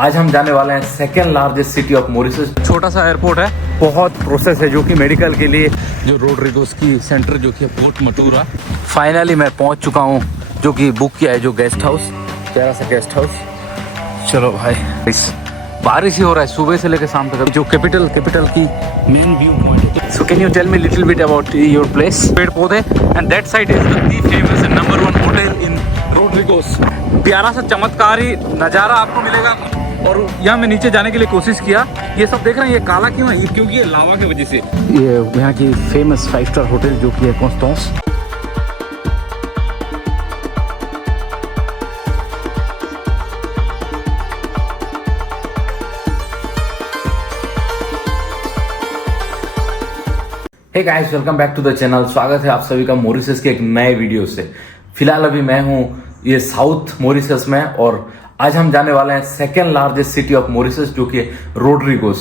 आज हम जाने वाले हैं second largest city of Mauritius. छोटा सा एयरपोर्ट है, बहुत प्रोसेस है जो कि मेडिकल के लिए, जो रोड्रिगोस की सेंटर जो कि पोर्ट मटूरा। फाइनली मैं पहुंच चुका हूं, जो कि बुक किया है जो गेस्ट हाउस, प्यारा सा गेस्ट हाउस। चलो भाई, बारिश ही हो रहा है सुबह से लेकर शाम तक। जो कैपिटल की मेन व्यू पॉइंट है। So can you tell me little bit about your place? पेड़ पौधे and that side is the famous and number 1 hotel in Rodrigues. प्यारा सा चमत्कारी नज़ारा आपको मिलेगा। और यहाँ मैं नीचे जाने के लिए कोशिश किया। ये सब देख रहे हैं, ये काला क्यों है? क्योंकि ये लावा की वजह से। ये यहाँ की फेमस 5 स्टार होटल जो कि है Constance. Hey guys, welcome back to the channel. स्वागत है आप सभी का मॉरिशस के एक नए वीडियो से। फिलहाल अभी मैं हूँ ये साउथ मॉरिशस में, और आज हम जाने वाले हैं second largest city of Mauritius जो कि रोड्रिगोस।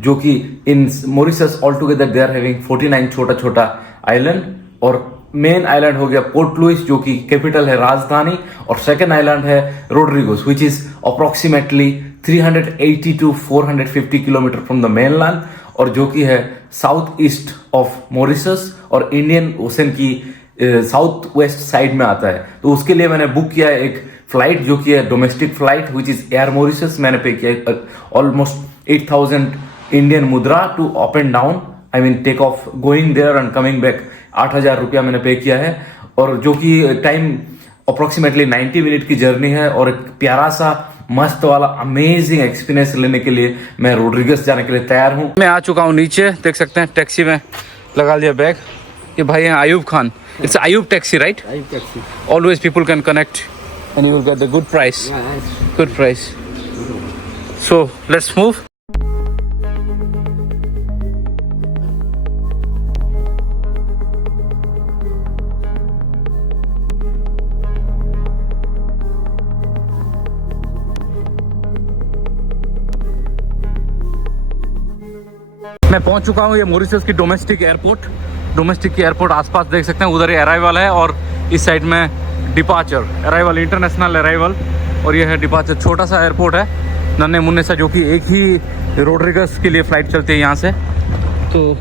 जो कि in Mauritius all together they are having 49 छोटा छोटा आइलैंड, और मेन आइलैंड हो गया पोर्ट लुइस जो कि कैपिटल है, राजधानी, और सेकेंड आइलैंड है Rodrigues which is approximately 380 to 450 kilometre from the mainland, और जो कि है साउथ ईस्ट ऑफ मॉरिशस और इंडियन ओशन की साउथ वेस्ट साइड में आता है। तो उसके लिए मैंने बुक किया है एक फ्लाइट जो कि है domestic flight which is Air Mauritius. मैंने पे किया ऑलमोस्ट 8000 इंडियन मुद्रा to up and down, I mean take off going there and coming back. 8000 रुपया मैंने पे किया है, और जो कि टाइम अप्रोक्सीमेटली 90 मिनट की जर्नी है। और एक प्यारा सा मस्त वाला अमेजिंग एक्सपीरियंस लेने के लिए मैं रोड्रिगस जाने के लिए तैयार हूँ। मैं आ चुका हूँ नीचे, देख सकते हैं टैक्सी में लगा लिया बैग। ये भाई हैं Ayub Khan. It's Ayub taxi, right? Ayub taxi. Always people can connect and you will get the good price. Yeah. Good price. So let's move. मैं पहुंच चुका हूं ये मॉरिशस की डोमेस्टिक की एयरपोर्ट। आसपास देख सकते हैं, उधर ये अराइवल है और इस साइड में डिपार्चर, अराइवल इंटरनेशनल अराइवल, और ये है डिपार्चर। छोटा सा एयरपोर्ट है, नन्हे मुन्ने सा, जो कि एक ही रोड्रिगस के लिए फ़्लाइट चलती है यहाँ से। तो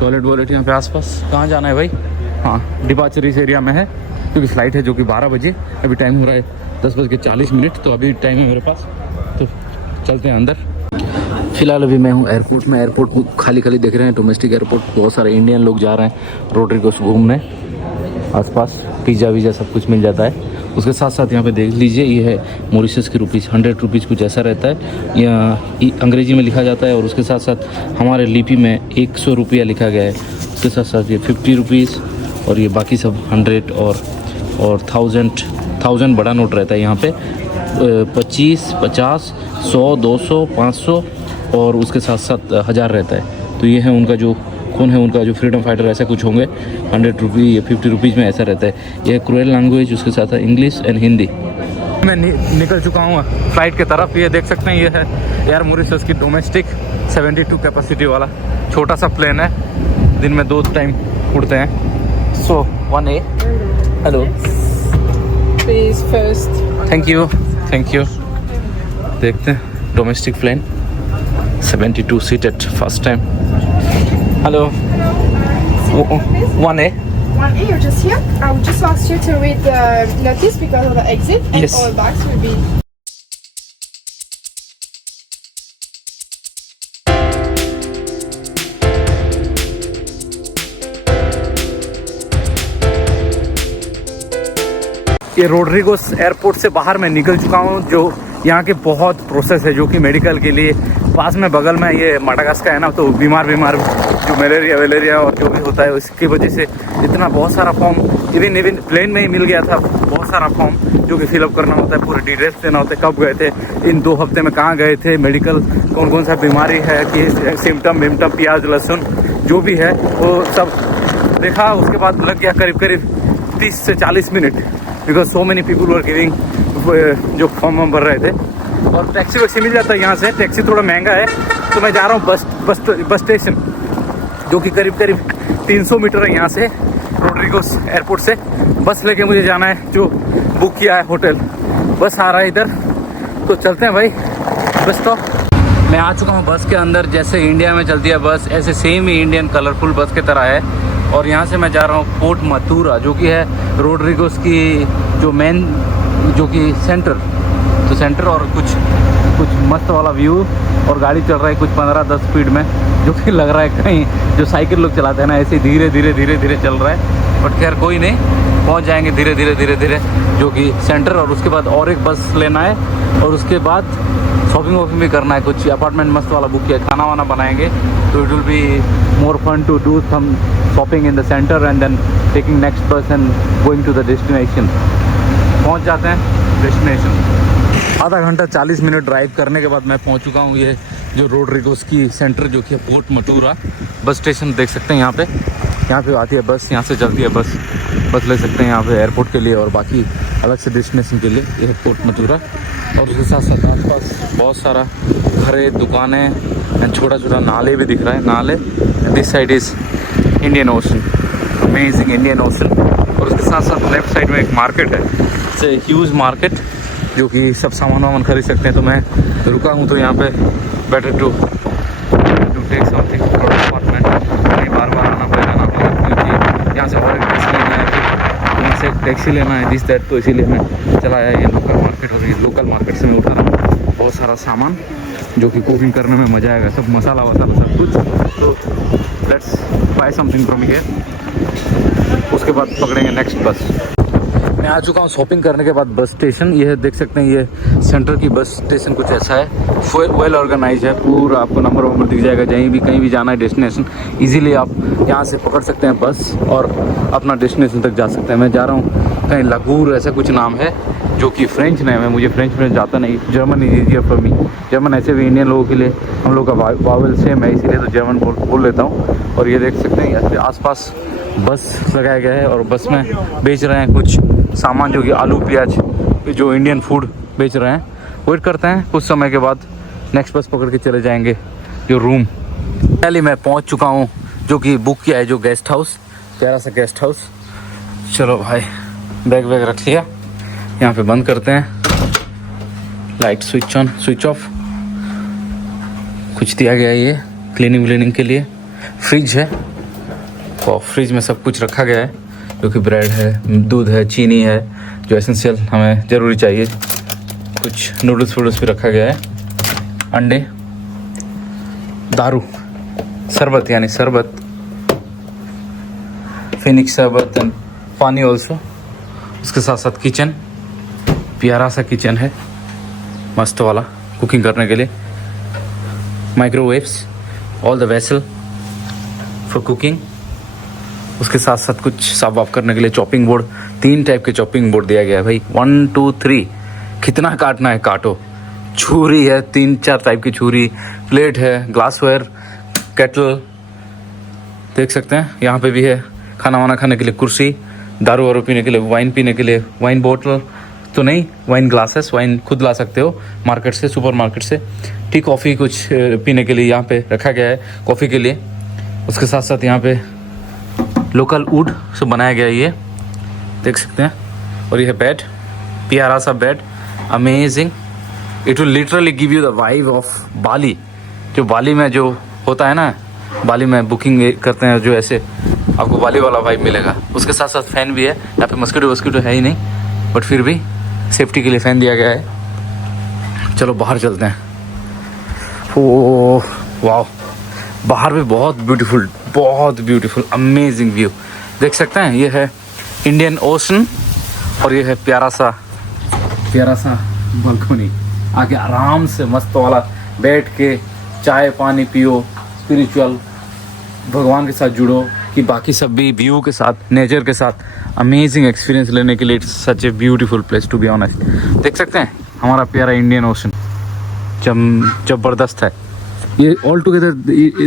टॉयलेट वॉलेट यहाँ पे आसपास। कहाँ जाना है भाई? हाँ, डिपार्चर इस एरिया में है, क्योंकि फ़्लाइट है जो कि 12 बजे। अभी टाइम हो रहा है 10:40, तो अभी टाइम है मेरे पास, तो चलते हैं अंदर। फिलहाल अभी मैं हूँ एयरपोर्ट में। एयरपोर्ट खाली दिख रहे हैं, डोमेस्टिक एयरपोर्ट। बहुत सारे इंडियन लोग जा रहे हैं रोड्रिगोस घूमने। आसपास पिज़्ज़ा वीज़ा सब कुछ मिल जाता है। उसके साथ साथ यहाँ पे देख लीजिए, ये है मॉरिशस की रुपीज़, 100 रुपीज़ कुछ ऐसा रहता है। यहाँ अंग्रेजी में लिखा जाता है, और उसके साथ साथ हमारे लिपि में 100 रुपया लिखा गया है। उसके साथ साथ ये 50 रुपीज़, और ये बाकी सब 100 और 1000 बड़ा नोट रहता है यहाँ पे। 25, 50, 100, 200, 500, और उसके साथ साथ 1000 रहता है। तो ये है उनका जो कौन है, उनका जो फ्रीडम फाइटर ऐसा कुछ होंगे। 100 रुपये या 50 रुपीज़ में ऐसा रहता है। यह क्रूएल लैंग्वेज, उसके साथ इंग्लिश एंड हिंदी। मैं निकल चुका हूँ फ्लाइट की तरफ। ये देख सकते हैं, ये है एयर मॉरिशस की डोमेस्टिक 72 कैपेसिटी वाला छोटा सा प्लेन है। दिन में 2 टाइम उड़ते हैं। So 1A, hello, Please first. Thank you. देखते हैं domestic plane 72 seated, first time. Hello, 1A. 1A, you're just here. I would just ask you to read the notice because of the exit, and Yes. all bags will be. ये रोड्रिगोस airport से बाहर मैं निकल चुका हूँ। जो यहाँ के बहुत प्रोसेस है जो कि मेडिकल के लिए। पास में बगल में ये माडागास्कर है ना, तो बीमार जो मलेरिया और जो भी होता है, उसकी वजह से इतना बहुत सारा फॉर्म इवन प्लेन में ही मिल गया था। बहुत सारा फॉर्म जो कि फिलअप करना होता है, पूरे डिटेल्स देना होता है, कब गए थे, इन 2 हफ्ते में कहाँ गए थे, मेडिकल कौन सा बीमारी है, कि सिम्टम विम्टम, प्याज लहसुन जो भी है वो सब देखा। उसके बाद लग गया करीब 30 से 40 minute, because so many people were giving, जो फॉर्म भर रहे थे। और टैक्सी वैक्सी मिल जाता है यहाँ से। टैक्सी थोड़ा महंगा है, तो मैं जा रहा हूँ बस स्टेशन, जो कि करीब 300 मीटर है यहाँ से रोड्रिगोस एयरपोर्ट से। बस लेके मुझे जाना है, जो बुक किया है होटल। बस आ रहा है इधर, तो चलते हैं भाई बस स्टॉप। मैं आ चुका हूँ बस के अंदर। जैसे इंडिया में चलती है बस, ऐसे सेम ही इंडियन कलरफुल बस की तरह है। और यहाँ से मैं जा रहा हूँ पोर्ट मथुरा, जो कि है रोड्रिगोस की जो मेन, जो कि सेंटर, तो सेंटर। और कुछ मस्त वाला व्यू, और गाड़ी चल रहा है कुछ 15-10 स्पीड में, जो कि लग रहा है कहीं जो साइकिल लोग चलाते हैं ना, ऐसे धीरे धीरे चल रहा है। बट खैर कोई नहीं, पहुंच जाएंगे धीरे धीरे जो कि सेंटर। और उसके बाद और एक बस लेना है, और उसके बाद शॉपिंग वॉपिंग भी करना है। कुछ अपार्टमेंट मस्त वाला बुक किया, खाना वाना बनाएंगे, तो it will be more fun to do some shopping in the centre and then taking next bus and going to the destination. पहुंच जाते हैं डेस्टिनेशन। आधा घंटा 40 मिनट ड्राइव करने के बाद मैं पहुंच चुका हूं ये जो रोड्रिगोस की सेंटर, जो कि है पोर्ट मथुरा बस स्टेशन। देख सकते हैं यहाँ पे आती है बस, यहाँ से चलती है बस ले सकते हैं यहाँ पे एयरपोर्ट के लिए और बाकी अलग से डेस्टिनेशन के लिए। ये है पोर्ट मथुरा। और उसके साथ साथ आसपास बहुत सारा घरे, दुकानें एंड छोटा नाले भी दिख रहा है, नाले। This side is Indian ocean, amazing Indian ocean. और उसके साथ साथ लेफ्ट साइड में एक मार्केट है, इट्स ए ह्यूज मार्केट, जो कि सब सामान खरीद सकते हैं। तो मैं रुका हूँ, तो यहाँ पे better to take something for apartment. नहीं बार आना पड़ेगा ना, क्योंकि यहाँ से और एक टैक्सी लेना है, फिर यहाँ से एक टैक्सी लेना है दिस दैट। तो इसीलिए मैं चला आया ये लोकल मार्केट। और ये लोकल मार्केट से मैं उठा रहा हूँ बहुत सारा सामान, जो कि कुकिंग करने में मज़ा आएगा, सब मसाला वसाला सब कुछ। तो let's buy something from here. उसके बाद पकड़ेंगे नेक्स्ट बस। मैं आ चुका हूँ शॉपिंग करने के बाद बस स्टेशन। ये देख सकते हैं, ये सेंटर की बस स्टेशन कुछ ऐसा है, वेल ऑर्गेनाइज है पूरा। आपको नंबर दिख जाएगा, कहीं भी जाना है डेस्टिनेशन, इजीली आप यहाँ से पकड़ सकते हैं बस और अपना डेस्टिनेशन तक जा सकते हैं। मैं जा रहा हूँ कहीं लगूर, ऐसा कुछ नाम है, जो कि फ्रेंच नेम है। मुझे फ्रेंच में जाता नहीं, German is easier for me. German ऐसे भी इंडियन लोगों के लिए हम लोग का वावल सेम है, इसीलिए तो जर्मन बोल लेता हूँ। और ये देख सकते हैं आसपास बस लगाया गया है, और बस में बेच रहे हैं कुछ सामान, जो कि आलू प्याज, जो इंडियन फूड बेच रहे हैं। वेट करते हैं, कुछ समय के बाद नेक्स्ट बस पकड़ के चले जाएंगे जो रूम। पहले मैं पहुंच चुका हूं, जो कि बुक किया है जो गेस्ट हाउस, प्यारा सा गेस्ट हाउस। चलो भाई, बैग रख लिया, यहाँ पे बंद करते हैं। Light switch on switch off. कुछ दिया गया है ये क्लीनिंग के लिए। फ्रिज है, और फ्रिज में सब कुछ रखा गया है, जो कि ब्रेड है, दूध है, चीनी है, जो एसेंशियल हमें ज़रूरी चाहिए। कुछ नूडल्स भी रखा गया है, अंडे, दारू, शरबत यानी शरबत, फिनिक्स शरबत एंड पानी ऑल्सो। उसके साथ साथ किचन, प्यारा सा किचन है, मस्त वाला कुकिंग करने के लिए। Microwaves, all the vessel for cooking. उसके साथ साथ कुछ साफ वाफ करने के लिए चॉपिंग बोर्ड, 3 टाइप के चॉपिंग बोर्ड दिया गया है भाई। 1 2 3, कितना काटना है काटो। छुरी है, 3-4 टाइप की छुरी, प्लेट है, ग्लासवेयर, केटल देख सकते हैं। यहाँ पे भी है खाना वाना खाने के लिए कुर्सी, दारू वारू पीने के लिए, वाइन पीने के लिए वाइन बोतल तो नहीं, वाइन ग्लासेस, वाइन खुद ला सकते हो मार्केट से, सुपर मार्केट से। टी कॉफ़ी कुछ पीने के लिए यहाँ पे रखा गया है, कॉफ़ी के लिए। उसके साथ साथ यहाँ पे लोकल वुड से बनाया गया ये देख सकते हैं। और ये है बेड, प्यारा सा bed, amazing. It will literally give you the vibe of Bali. जो बाली में जो होता है ना, बाली में बुकिंग करते हैं जो, ऐसे आपको बाली वाला वाइब मिलेगा। उसके साथ साथ फैन भी है यहाँ पे। मस्किटो है ही नहीं, बट फिर भी सेफ्टी के लिए फ़ैन दिया गया है। चलो बाहर चलते हैं। ओह वाह, बाहर भी बहुत ब्यूटीफुल अमेजिंग व्यू देख सकते हैं। ये है इंडियन ओशन, और ये है प्यारा सा बालकनी। आके आराम से मस्त वाला बैठ के चाय पानी पियो, स्पिरिचुअल भगवान के साथ जुड़ो, कि बाकी सब भी व्यू के साथ, नेचर के साथ अमेजिंग एक्सपीरियंस लेने के लिए it's such a beautiful place to be honest. देख सकते हैं हमारा प्यारा इंडियन ओशन, जबरदस्त है। ये all together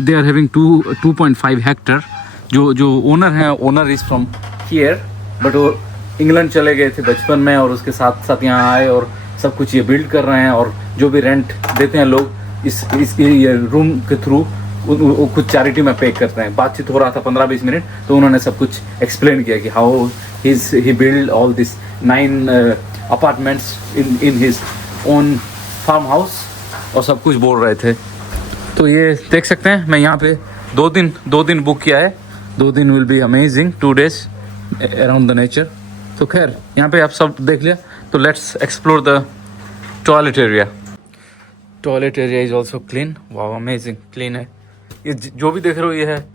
they are having 2.5 hectare. जो ओनर हैं, owner is from here, but वो इंग्लैंड चले गए थे बचपन में, और उसके साथ साथ यहाँ आए और सब कुछ ये बिल्ड कर रहे हैं। और जो भी रेंट देते हैं लोग इस रूम के थ्रू, वो कुछ चैरिटी में पे करते हैं। बातचीत हो रहा था 15-20 मिनट, तो उन्होंने सब कुछ एक्सप्लेन किया कि how he build all this 9 apartments in his own farm house और सब कुछ बोल रहे थे। तो ये देख सकते हैं, मैं यहाँ पे दो दिन बुक किया है। 2 दिन will be amazing, 2 days around the nature. तो खैर यहाँ पे आप सब देख लिया, तो let's explore the toilet area. Toilet area is also clean. वाह, अमेजिंग क्लीन है। ये जो भी देख रहे हो ये है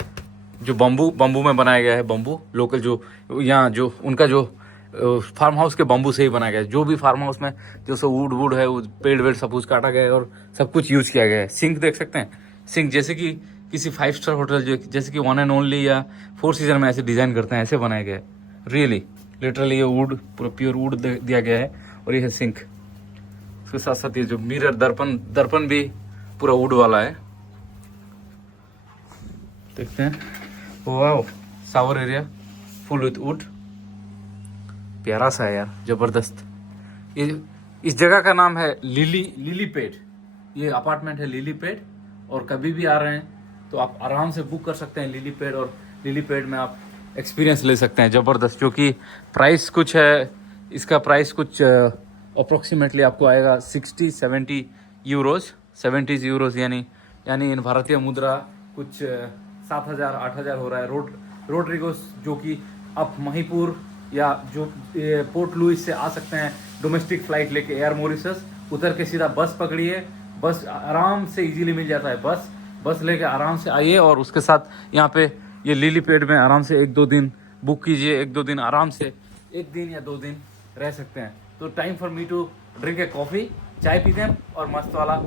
जो बम्बू में बनाया गया है। बम्बू लोकल जो यहाँ जो उनका जो फार्म हाउस के बम्बू से ही बनाया गया है। जो भी फार्म हाउस में जो सब वुड है, वो पेड़ वेड़ सब कुछ काटा गया है और सब कुछ यूज किया गया है। सिंक देख सकते हैं, सिंक जैसे कि किसी 5 स्टार होटल जो जैसे कि 1 and only या 4 सीजन में ऐसे डिजाइन करते हैं, ऐसे बनाया गया है। रियली लिटरली ये वुड पूरा प्योर वुड दिया गया है। और ये है सिंक। उसके साथ साथ ये जो मिरर दर्पण भी पूरा वुड वाला है। देखते हैं, wow, shower area full with would. प्यारा सा है यार, जबरदस्त। ये इस जगह का नाम है लिली पेड। ये अपार्टमेंट है लिली पेड। और कभी भी आ रहे हैं तो आप आराम से बुक कर सकते हैं लिली पेड, और लिली पेड में आप एक्सपीरियंस ले सकते हैं जबरदस्त। जो कि प्राइस कुछ है, इसका प्राइस कुछ अप्रोक्सीमेटली आपको आएगा 60-70 यूरोज, 70 यूरोज यानी इन भारतीय मुद्रा कुछ 7,000-8,000 हो रहा है। रोड्रिगोस जो कि आप महिपुर या जो पोर्ट लुइस से आ सकते हैं डोमेस्टिक फ्लाइट लेके एयर मॉरिशस, उतर के सीधा बस पकड़िए। बस आराम से इजीली मिल जाता है। बस लेके आराम से आइए और उसके साथ यहाँ पे ये लिली पेड में आराम से 1-2 दिन बुक कीजिए। 1-2 दिन आराम से 1 दिन या 2 दिन रह सकते हैं। तो time for me to drink a coffee, चाय पीते हैं और मस्त वाला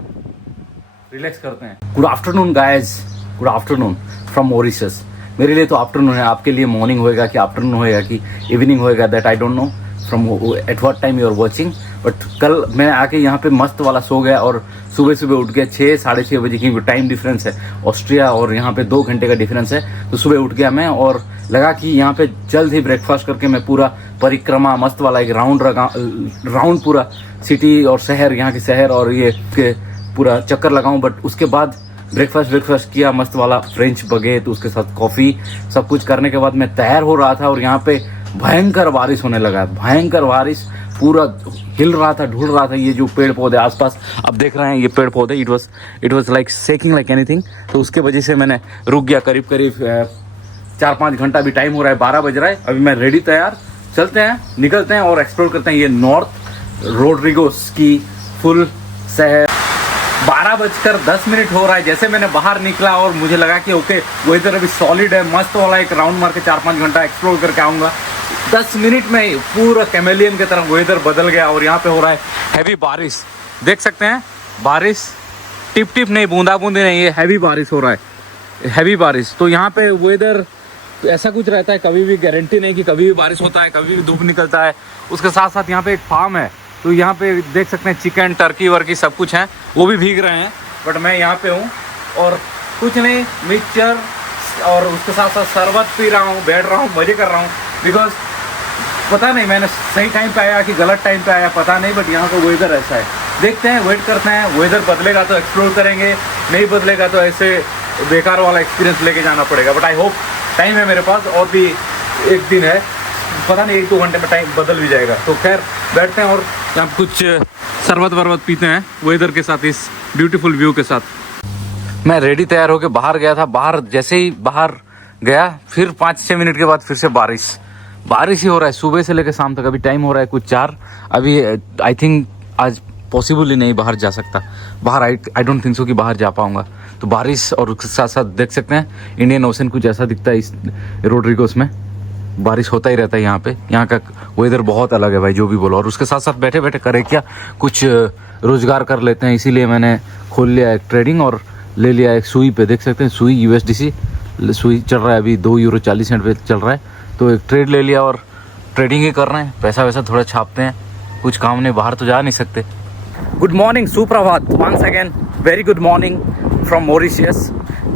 रिलैक्स करते हैं। Good afternoon guys, good afternoon from Mauritius. मेरे लिए तो आफ्टरनून है, आपके लिए मॉर्निंग होएगा कि आफ्टरनून होएगा कि इवनिंग होएगा, that I don't know from at what time you are watching. But कल मैं आके यहाँ पे मस्त वाला सो गया और सुबह उठ गया 6-6:30 बजे, क्योंकि टाइम डिफरेंस है ऑस्ट्रिया और यहाँ पे 2 घंटे का डिफरेंस है। तो सुबह उठ गया मैं और लगा कि यहाँ पे जल्द ही ब्रेकफास्ट करके मैं पूरा परिक्रमा मस्त वाला एक राउंड पूरा सिटी और शहर, यहाँ के शहर और ये के पूरा चक्कर लगाऊं। बट उसके बाद ब्रेकफास्ट किया मस्त वाला फ्रेंच बगेट, उसके साथ कॉफी, सब कुछ करने के बाद मैं तैयार हो रहा था और यहाँ पे भयंकर बारिश होने लगा। भयंकर बारिश, पूरा हिल रहा था, ढूंढ रहा था। ये जो पेड़ पौधे आसपास आप देख रहे हैं, ये पेड़ पौधे it was like shaking like anything. तो उसके वजह से मैंने रुक गया। करीब 4-5 घंटा भी टाइम हो रहा है, 12 बज रहा है। अभी मैं रेडी तैयार, चलते हैं, निकलते हैं और एक्सप्लोर करते हैं ये नॉर्थ रोड्रिगोस की फुल शहर। 12:10 हो रहा है। जैसे मैंने बाहर निकला और मुझे लगा कि ओके वो इधर अभी सॉलिड है, मस्त वाला एक राउंड मार के 4-5 घंटा एक्सप्लोर करके आऊँगा। 10 मिनट में पूरा कैमेलियन की तरह वेदर बदल गया और यहाँ पे हो रहा है हैवी बारिश। देख सकते हैं, बारिश टिप नहीं, बूंदी नहीं, ये हैवी बारिश हो रहा है, हैवी बारिश। तो यहाँ पे वेदर ऐसा कुछ रहता है, कभी भी गारंटी नहीं कि कभी भी बारिश होता है, कभी भी धूप निकलता है। उसके साथ साथ यहाँ पे एक फार्म है, तो यहाँ पे देख सकते हैं चिकन, टर्की वर्की सब कुछ है, वो भी भीग रहे हैं। बट मैं यहाँ पे हूँ और कुछ नहीं, मिक्सचर और उसके साथ साथ शरबत पी रहा हूँ, बैठ रहा हूँ, मजे कर रहा हूँ। बिकॉज पता नहीं मैंने सही टाइम पे आया कि गलत टाइम पे आया, पता नहीं। बट यहाँ का वेदर ऐसा है, देखते हैं, वेट करते हैं। वेदर बदलेगा तो एक्सप्लोर करेंगे, नहीं बदलेगा तो ऐसे बेकार वाला एक्सपीरियंस लेके जाना पड़ेगा। बट आई होप टाइम है मेरे पास, और भी 1 दिन है, पता नहीं 1-2 घंटे में टाइम बदल भी जाएगा। तो खैर बैठते हैं और यहाँ कुछ शरबत पीते हैं वेदर के साथ, इस ब्यूटीफुल व्यू के साथ। मैं रेडी तैयार होकर बाहर गया था। बाहर जैसे ही बाहर गया, फिर 5-6 मिनट के बाद फिर से बारिश ही हो रहा है सुबह से लेकर शाम तक। अभी टाइम हो रहा है कुछ 4। अभी आई थिंक आज पॉसिबल ही नहीं बाहर जा सकता। बाहर आई डोंट थिंक सो कि बाहर जा पाऊंगा। तो बारिश और उसके साथ साथ देख सकते हैं इंडियन ओशन कुछ ऐसा दिखता है इस रोड्रिगोस में। बारिश होता ही रहता है यहाँ पे। यहाँ का वेदर बहुत अलग है भाई, जो भी बोलो। और उसके साथ साथ बैठे बैठे करे क्या, कुछ रोजगार कर लेते हैं, इसीलिए मैंने खोल लिया एक ट्रेडिंग और ले लिया एक सुई पे। देख सकते हैं सुई USDC सुई चल रहा है अभी 2 यूरो 40 सेंट पे चल रहा है। तो एक ट्रेड ले लिया और ट्रेडिंग ही कर रहे हैं, पैसा वैसा थोड़ा छापते हैं, कुछ काम नहीं, बाहर तो जा नहीं सकते। गुड मॉर्निंग, सुप्रभात, once again very good morning from Mauritius.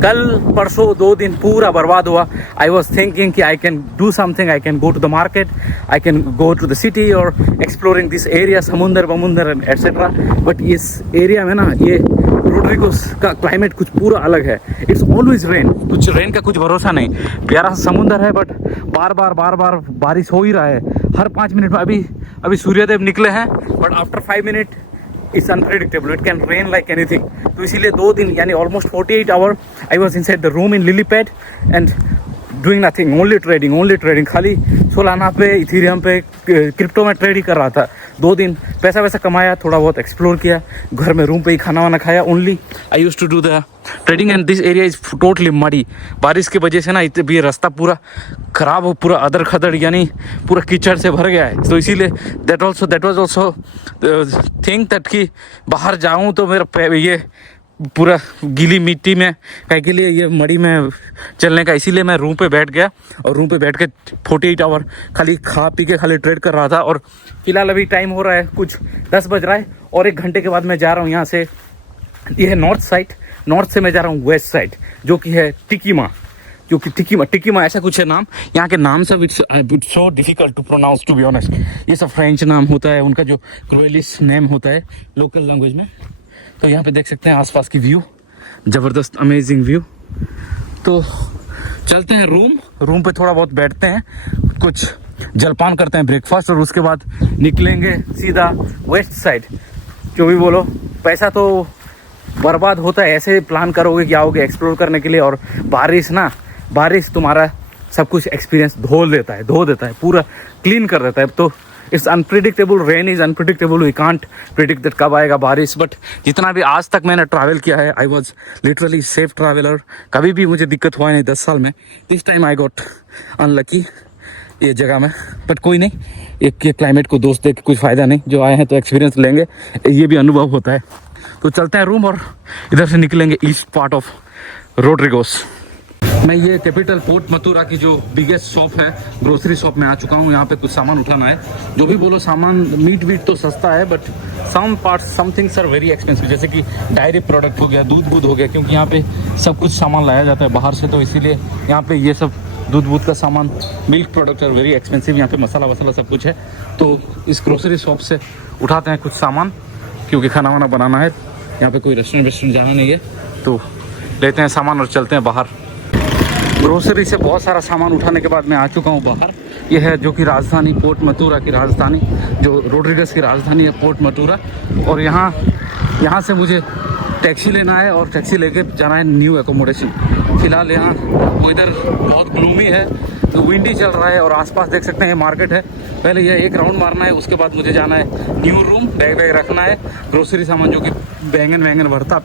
कल परसों 2 दिन पूरा बर्बाद हुआ। आई वॉज थिंकिंग कि I can do something, I can go to the market, I can go to the city और एक्सप्लोरिंग दिस एरिया, समुंदर एटसेट्रा। बट इस एरिया में ना ये रोड्रिगोस का क्लाइमेट कुछ पूरा अलग है। इट्स ऑलवेज रेन, कुछ रेन का कुछ भरोसा नहीं। प्यारा सा समुंदर है बट बार बार बारिश हो ही रहा है हर 5 मिनट में। अभी सूर्यदेव निकले हैं but after 5 minute it's unpredictable, it can rain like anything. तो इसीलिए 2 दिन यानी almost 48 hour I was inside the room in Lilypad and doing nothing, only trading. खाली सोलाना पे, इथीरियम पे, क्रिप्टो में ट्रेड ही कर रहा था। 2 दिन पैसा वैसा कमाया, थोड़ा बहुत एक्सप्लोर किया, घर में रूम पे ही खाना वाना खाया। Only I used to do the trading and this area is totally muddy. बारिश की वजह से ना ये रास्ता पूरा खराब हो, पूरा अदर खदड़ यानी पूरा कीचड़ से भर गया है। तो इसीलिए that was also think that कि बाहर जाऊँ तो मेरा ये पूरा गीली मिट्टी में कहीं के लिए ये मड़ी में चलने का, इसीलिए मैं रूम पे बैठ गया और रूम पे बैठ के 48 आवर खाली खा पी के खाली ट्रेड कर रहा था। और फिलहाल अभी टाइम हो रहा है कुछ 10 बज रहा है और 1 घंटे के बाद मैं जा रहा हूँ यहाँ से। ये है नॉर्थ साइड, नॉर्थ से मैं जा रहा हूँ वेस्ट साइड जो कि है टिकीमा, जो कि टिकीमा ऐसा कुछ है नाम। यहाँ के नाम सब it's so difficult to pronounce to be honest. ये सब फ्रेंच नाम होता है, उनका जो क्रोएलिश नेम होता है लोकल लैंग्वेज में। तो यहाँ पे देख सकते हैं आसपास की व्यू, ज़बरदस्त अमेजिंग व्यू। तो चलते हैं रूम पे थोड़ा बहुत बैठते हैं, कुछ जलपान करते हैं, ब्रेकफास्ट, और उसके बाद निकलेंगे सीधा वेस्ट साइड। जो भी बोलो, पैसा तो बर्बाद होता है ऐसे प्लान करोगे कि आओगे एक्सप्लोर करने के लिए, और बारिश तुम्हारा सब कुछ एक्सपीरियंस धो देता है, पूरा क्लीन कर देता है। तो it's unpredictable, rain is unpredictable, we can't predict that कब आएगा बारिश। बट जितना भी आज तक मैंने ट्रैवल किया है, I was literally safe traveller, कभी भी मुझे दिक्कत हुआ नहीं 10 साल में। This time I got unlucky ये जगह में, बट कोई नहीं, एक ये क्लाइमेट को दोस्त देख के कुछ फ़ायदा नहीं, जो आए हैं तो एक्सपीरियंस लेंगे, ये भी अनुभव होता है। तो चलते हैं रूम और इधर से निकलेंगे ईस्ट पार्ट ऑफ रोड्रिगोस। मैं ये कैपिटल पोर्ट मथुरा की जो बिगेस्ट शॉप है, ग्रोसरी शॉप में आ चुका हूँ। यहाँ पे कुछ सामान उठाना है। जो भी बोलो सामान, मीट वीट तो सस्ता है, but some things are very expensive, जैसे कि डायरी प्रोडक्ट हो गया, दूध हो गया, क्योंकि यहाँ पे सब कुछ सामान लाया जाता है बाहर से, तो इसीलिए यहाँ पे ये सब दूध का सामान, milk product are very expensive. यहाँ पे मसाला वसाला सब कुछ है। तो इस ग्रोसरी शॉप से उठाते हैं कुछ सामान, क्योंकि खाना वाना बनाना है। यहाँ पे कोई रेस्टोरेंट जाना नहीं है, तो लेते हैं सामान और चलते हैं बाहर। ग्रोसरी से बहुत सारा सामान उठाने के बाद मैं आ चुका हूँ बाहर। ये है जो कि राजधानी, पोर्ट मथुरा की राजधानी, जो रोड्रिगस की राजधानी है पोर्ट मथुरा। और यहाँ से मुझे टैक्सी लेना है और टैक्सी लेके जाना है न्यू एकोमोडेशन। फिलहाल यहाँ वेदर बहुत ग्लूमी है, तो विंडी चल रहा है, और आसपास देख सकते हैं मार्केट है। पहले यह एक राउंड मारना है, उसके बाद मुझे जाना है न्यू रूम, बैग रखना है, ग्रोसरी सामान जो कि बैंगन भरता,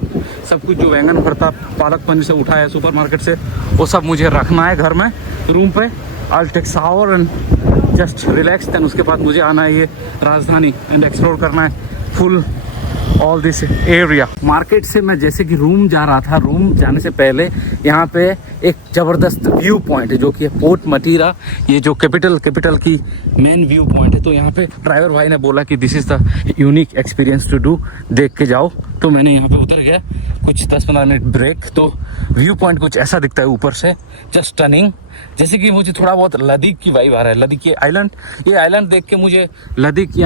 सब कुछ जो बैंगन भरता पालक पनीर से उठा है सुपर मार्केट से, वो सब मुझे रखना है घर में रूम पे। I take shower and just relax, then उसके बाद मुझे आना है ये राजधानी एंड एक्सप्लोर करना है full all this area. Market से मैं जैसे कि रूम जा रहा था, रूम जाने से पहले यहाँ पे एक ज़बरदस्त व्यू पॉइंट है जो कि पोर्ट मथुरा, ये जो कैपिटल की मेन व्यू पॉइंट है। तो यहाँ पे ड्राइवर भाई ने बोला कि this is the unique experience to do, देख के जाओ। तो मैंने यहाँ पे उतर गया, कुछ 10-15 मिनट ब्रेक। तो व्यू पॉइंट कुछ ऐसा दिखता है ऊपर से, जस्ट स्टनिंग। जैसे कि मुझे थोड़ा बहुत लद्दाख की वाइब आ रहा है, लद्दाख ये आइलैंड देख के मुझे लद्दाख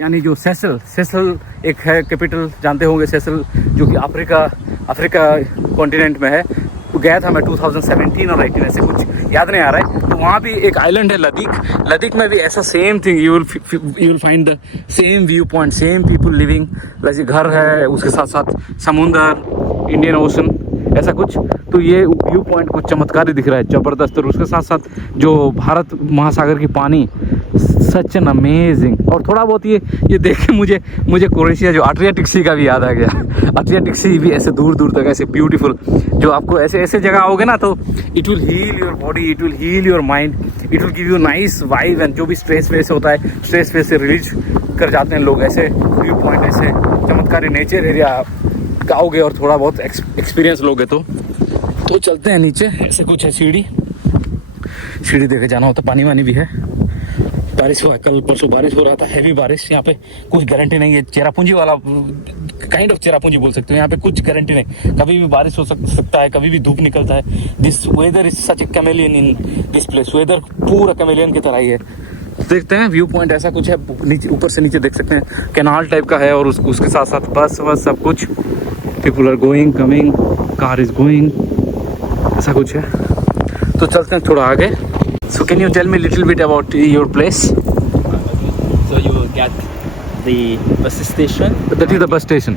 यानी जो सेसल एक है कैपिटल, जानते होंगे सेसल, जो कि अफ्रीका कॉन्टिनेंट में है। तो गया था मैं 2017 और 18, ऐसे कुछ याद नहीं आ रहा है। तो वहाँ भी एक आइलैंड है लद्दाख में भी ऐसा same thing, you will find the same view point, same people living, वैसे घर है, उसके साथ साथ समुंदर, इंडियन ओशन, ऐसा कुछ। तो ये व्यू पॉइंट कुछ चमत्कारी दिख रहा है, ज़बरदस्त। और उसके साथ साथ जो भारत महासागर की पानी, सच एन अमेजिंग। और थोड़ा बहुत ये देख के मुझे क्रोएशिया जो एड्रियाटिक सी का भी याद आ गया। एड्रियाटिक सी भी ऐसे दूर तक ऐसे ब्यूटीफुल, जो आपको ऐसे जगह आओगे ना, तो it will heal your body, it will heal your mind, it will give you nice vibe. And जो भी स्ट्रेस फेस होता है, स्ट्रेस फेस से रिलीज कर जाते हैं लोग। ऐसे व्यू पॉइंट, ऐसे चमत्कारी नेचर एरिया आओगे और थोड़ा बहुत एक्सपीरियंस लोगे तो चलते हैं नीचे। ऐसे कुछ है सीढ़ी देखे जाना होता, पानी वानी भी है। बारिश हुआ, कल परसों बारिश हो रहा था, हैवी बारिश। यहाँ पे कुछ गारंटी नहीं है, चेरापूंजी वाला काइंड ऑफ चेरापूंजी बोल सकते हो। यहाँ पे कुछ गारंटी नहीं, कभी भी बारिश हो सकता है, कभी भी धूप निकलता है। This weather is such a chameleon in this place, weather पूरा कैमेलियन की तरह ही है। देखते हैं व्यू पॉइंट ऐसा कुछ है, नीचे ऊपर से नीचे देख सकते हैं, कैनाल टाइप का है, और उसके साथ साथ बस सब कुछ, people are going coming, car is going, ऐसा कुछ है। तो चलते हैं थोड़ा आगे। So can you tell me a little bit about your place? So you get the bus station. That is the bus station.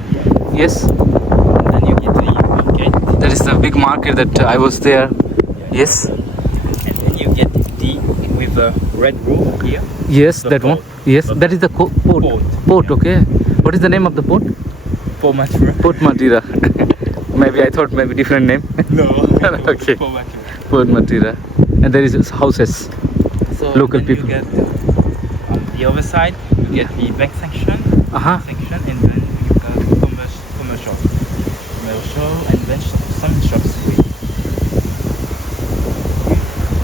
Yes. Then you get the market. That is the big market that I was there. Yes. And then you get the with a red roof here. Yes, The that one. port. Yes, The that is the port. port. Port, okay. What is the name of the port? Port Matura. Port Matira. Maybe I thought maybe different name. No. Okay. Port Matura. Port Matira. And there is houses. So Local then people. You get on the other side you get the bank section. Uh-huh. Section and then you got commercial, and then some shops.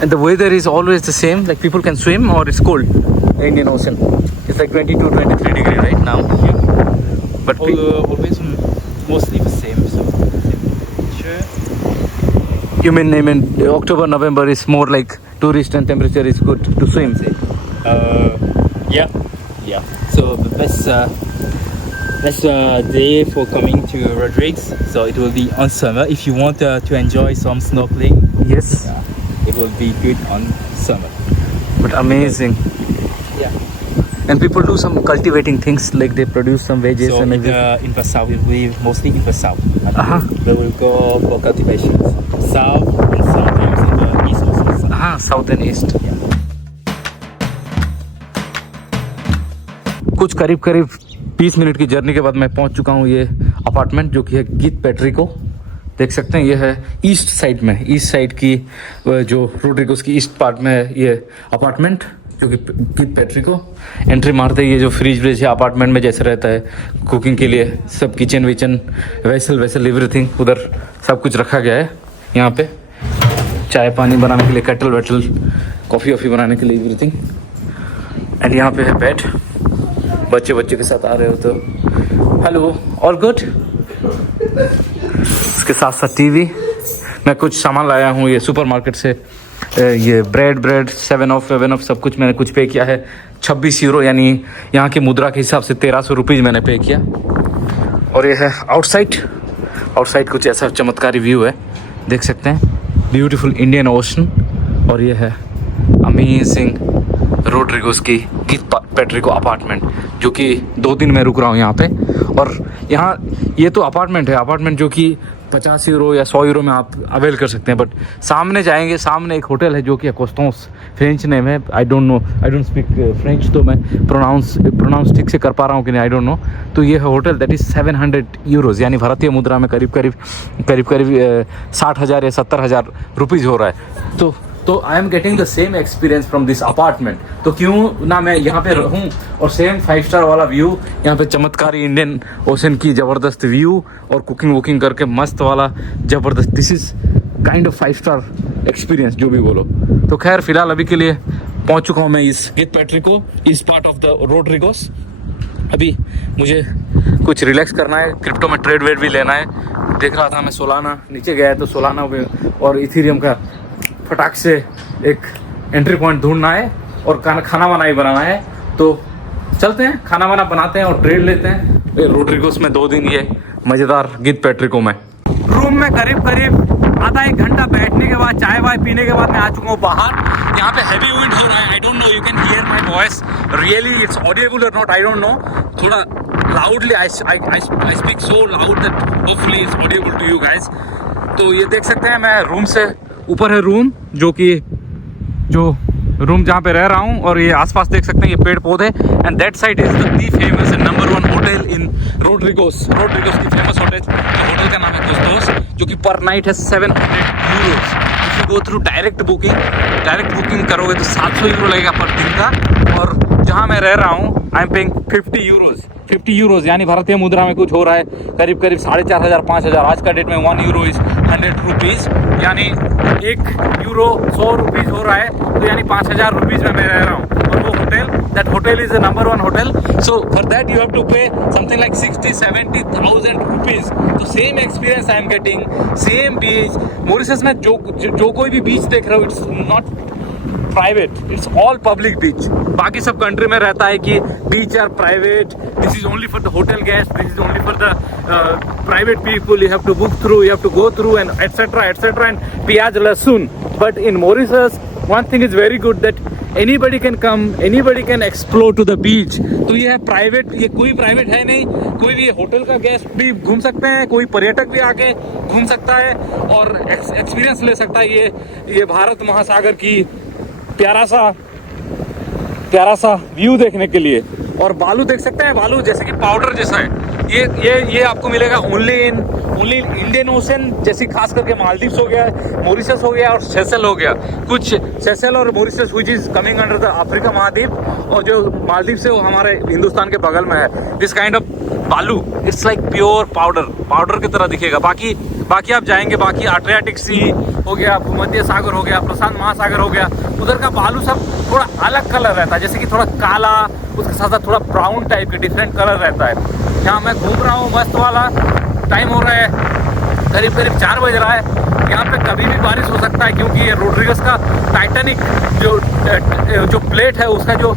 And the weather is always the same, like people can swim or it's cold, the Indian Ocean. It's like 22, 23 degree right now. But Always mostly the same. So sure. you mean October, November is more like tourist and temperature is good to swim. Yeah. So the best day for coming to Rodrigues. So it will be on summer. If you want to enjoy some snorkeling, Yes. it will be good on summer. But amazing. Yeah. And people do some cultivating things, like they produce some veggies So and in everything. the south, it will be mostly in the south. And Uh-huh. They will go for cultivations. South and sometimes in the east also. हाँ, south and east. कुछ करीब 20 minute की journey के बाद मैं पहुंच चुका हूं ये अपार्टमेंट, जो कि है गीत पेट्रिको. देख सकते हैं ये है ईस्ट साइड में, ईस्ट साइड की जो रोड्रिगोस की ईस्ट पार्ट में है ये अपार्टमेंट, जो कि गीत पेट्रिको. एंट्री मारते ही ये जो फ्रिज व्रिज है अपार्टमेंट में जैसे रहता है कुकिंग के लिए, सब किचन विचन वेसल एवरीथिंग उधर सब कुछ रखा गया है. यहाँ पे चाय पानी बनाने के लिए केटल वेटल, कॉफ़ी वॉफ़ी बनाने के लिए एवरीथिंग. एंड यहाँ पे है बेड, बच्चे के साथ आ रहे हो तो हेलो ऑल गुड. इसके साथ साथ टीवी. मैं कुछ सामान लाया हूँ ये सुपरमार्केट से, ये ब्रेड 7 ऑफ सब कुछ मैंने कुछ पे किया है. 26 यूरो यानी यहाँ की मुद्रा के हिसाब से 1300 रुपीज़ मैंने पे किया. और ये है आउटसाइड कुछ ऐसा चमत्कारी व्यू है, देख सकते हैं. Beautiful Indian ocean. और ये है अमेजिंग रोड्रिगोस की गीत पेट्रिको अपार्टमेंट, जो कि 2 दिन में रुक रहा हूँ यहाँ पे. और यहाँ ये तो अपार्टमेंट जो कि 50 यूरो या 100 यूरो में आप अवेल कर सकते हैं. बट सामने जाएंगे, सामने एक होटल है जो कि कोस्टोस, फ्रेंच नेम है. आई डोंट स्पीक फ्रेंच, तो मैं प्रोनाउंस ठीक से कर पा रहा हूँ कि नहीं आई डोंट नो. तो ये है होटल, दैट इज़ 700 यूरोज़ यानी भारतीय मुद्रा में करीब 60,000 या 70,000 रुपीज़ हो रहा है. तो I am getting the same experience from this apartment. तो क्यों ना मैं यहाँ पे रहूँ और सेम 5 स्टार वाला व्यू, यहाँ पे चमत्कारी इंडियन ओशन की ज़बरदस्त व्यू और कुकिंग वुकिंग करके मस्त वाला ज़बरदस्त. This is kind of 5 star experience जो भी बोलो. तो खैर फिलहाल अभी के लिए पहुँच चुका हूँ मैं इस गीत पेट्रिको, इस पार्ट ऑफ द रोड्रिगोस. अभी मुझे कुछ रिलैक्स करना है, क्रिप्टो में ट्रेड वेड भी लेना है. देख रहा था मैं सोलाना, नीचे गया है तो सोलाना और इथीरियम का फटाक से एक एंट्री पॉइंट ढूंढना है और खाना वाना ही बनाना है. तो चलते हैं, खाना वाना बनाते हैं और ट्रेड लेते हैं. रोड्रिगोस में 2 दिन ये मज़ेदार गीत पेट्रिको में. रूम में करीब आधा 1 घंटा बैठने के बाद, चाय वाय पीने के बाद मैं आ चुका हूँ बाहर. यहाँ पे हैवी विंड हो रहा है. I don't know you can hear my voice really it's audible और नॉट, आई डोंट नो. थोड़ा loudly I speak so loud that hopefully it's audible to you guys. तो ये देख सकते हैं मैं रूम से ऊपर है रूम, जो रूम जहाँ पे रह रहा हूँ. और ये आसपास देख सकते हैं ये पेड़ पौधे. And that side is the famous and number 1 hotel in Rodrigues की फेमस होटल. होटल का नाम है कोस्टोस, जो कि पर नाइट है 700 euros. If you go through direct booking करोगे तो 700 यूरो लगेगा पर दिन का. और जहाँ मैं रह रहा हूँ आई एम पेइंग 50 यूरोज यानी भारतीय मुद्रा में कुछ हो रहा है करीब 4,500 5,000. आज का डेट में 1 यूरो इज 100 रुपीज़, यानी 1 यूरो 100 रुपीज़ हो रहा है. तो यानी 5,000 रुपीज़ में मैं रह रहा हूँ. और वो that hotel is the number 1 hotel. So for that you have to pay something like 60,000-70,000 rupees. तो same experience I am getting, same beach. Mauritius में जो कोई भी बीच देख रहे हो, it's not private, it's all public beach. बाकी सब कंट्री में रहता है कि beach are private, this is only for the hotel guest, this is only for the private people, you have to book through, you have to go through and etcetera and प्याज लहसुन. But in Mauritius one thing is very good, that anybody can come, anybody can explore to the beach. तो ये है private, ये कोई private है नहीं, कोई भी होटल का गेस्ट भी घूम सकते हैं, कोई पर्यटक भी आके घूम सकता है और एक्सपीरियंस ले सकता है ये भारत महासागर की प्यारा सा व्यू देखने के लिए। और बालू देख सकते हैं, बालू जैसे कि पाउडर जैसा है। ये आपको मिलेगा ओनली इंडियन ओशन, जैसे खास करके मालदीव्स हो गया, मॉरिशस हो गया और सेशल हो गया। कुछ सेशल और Mauritius which is coming under the Africa महाद्वीप, और जो मालदीव से वो हमारे हिंदुस्तान के बगल में है। दिस काइंड ऑफ बालू इट्स लाइक प्योर पाउडर की तरह दिखेगा। बाकी आप जाएंगे, बाकी एड्रियाटिक सी हो गया, भूमध्य सागर हो गया, प्रशांत महासागर हो गया, उधर का बालू सब थोड़ा अलग कलर रहता है, जैसे कि थोड़ा काला, उसके साथ साथ थोड़ा ब्राउन टाइप के डिफरेंट कलर रहता है। यहाँ मैं घूम रहा हूँ, मस्त वाला टाइम हो रहा है, करीब 4 बज रहा है। यहाँ पे कभी भी बारिश हो सकता है, क्योंकि ये रोड्रिगस का टाइटैनिक जो प्लेट है, उसका जो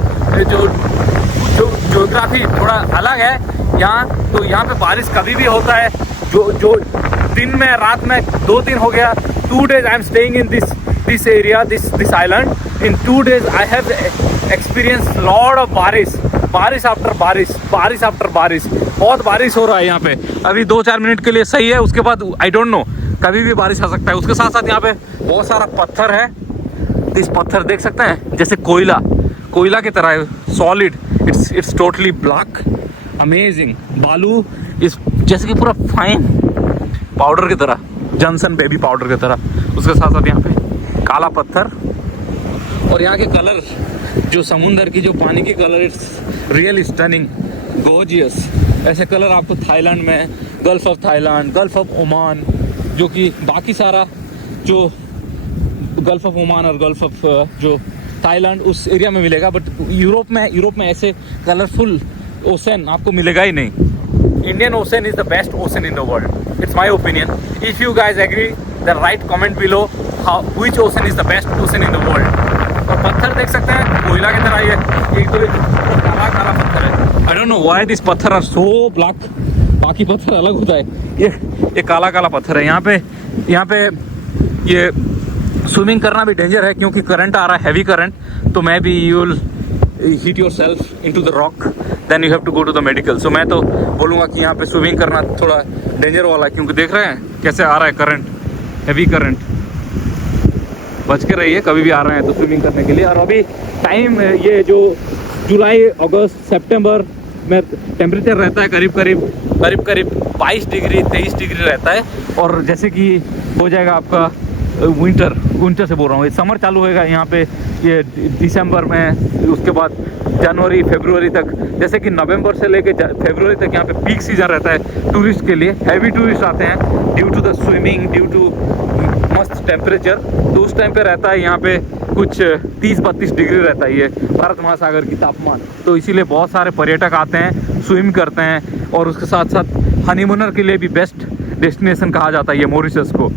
ज्योग्राफी थोड़ा अलग है यहाँ। तो यहाँ पे बारिश कभी भी होता है, जो दिन में रात में 2 दिन हो गया। 2 days I am staying in this area, this island. In 2 days I have experienced lot of बारिश आफ्टर बारिश। बहुत बारिश हो रहा है यहाँ पे। अभी 2-4 मिनट के लिए सही है, उसके बाद आई डोंट नो, कभी भी बारिश आ सकता है। उसके साथ साथ यहाँ पे बहुत सारा पत्थर है। इस पत्थर देख सकते हैं, जैसे कोयला की तरह है, solid, it's totally black, amazing. बालू इस जैसे कि पूरा फाइन पाउडर की तरह, जॉनसन बेबी पाउडर की तरह। उसके साथ साथ यहाँ पे काला पत्थर और यहाँ के कलर, जो समुंदर की जो पानी की colour, it's really stunning, gorgeous. ऐसे कलर आपको थाईलैंड में, gulf of Thailand, gulf of Oman, जो कि बाकी सारा जो गल्फ ऑफ ओमान और गल्फ ऑफ जो थाईलैंड उस एरिया में मिलेगा, बट यूरोप में ऐसे कलरफुल ओशन आपको मिलेगा ही नहीं। Indian Ocean is the best ocean in the world. It's my opinion. If you guys agree, then write comment below which ocean is the best ocean in the world. और पत्थर देख सकते हैं, कोयला की तरह ये एक काला पत्थर है। I don't know why these पत्थर are so black. बाकी पत्थर अलग होता है, ये काला पत्थर है। यहाँ पे ये स्विमिंग करना भी डेंजर है, क्योंकि करंट आ रहा है, हैवी करंट। तो मैं भी you will hit yourself into the rock, then you have to go to the medical. So मैं तो बोलूँगा कि यहाँ पे स्विमिंग करना थोड़ा डेंजर वाला है, क्योंकि देख रहे हैं कैसे आ रहा है करंट, हैवी करंट। बच के रहिए, कभी भी आ रहे हैं तो स्विमिंग करने के लिए। और अभी टाइम ये जो जुलाई, अगस्त, सितंबर में टेम्परेचर रहता है करीब 22 डिग्री 23 डिग्री रहता है। और जैसे कि हो जाएगा आपका विंटर से बोल रहा हूँ, ये समर चालू होएगा यहाँ पे ये दिसंबर में, उसके बाद जनवरी फरवरी तक। जैसे कि नवंबर से लेके फरवरी तक यहाँ पे पीक सीजन रहता है टूरिस्ट के लिए। हैवी टूरिस्ट आते हैं due to the swimming, due to मस्त टेम्परेचर। तो उस टाइम पे रहता है यहाँ पे कुछ 30-32 डिग्री रहता है ये भारत महासागर की तापमान। तो इसीलिए बहुत सारे पर्यटक आते हैं, स्विम करते हैं, और उसके साथ साथ हनीमूनर के लिए भी बेस्ट डेस्टिनेशन कहा जाता है ये मॉरिशस को।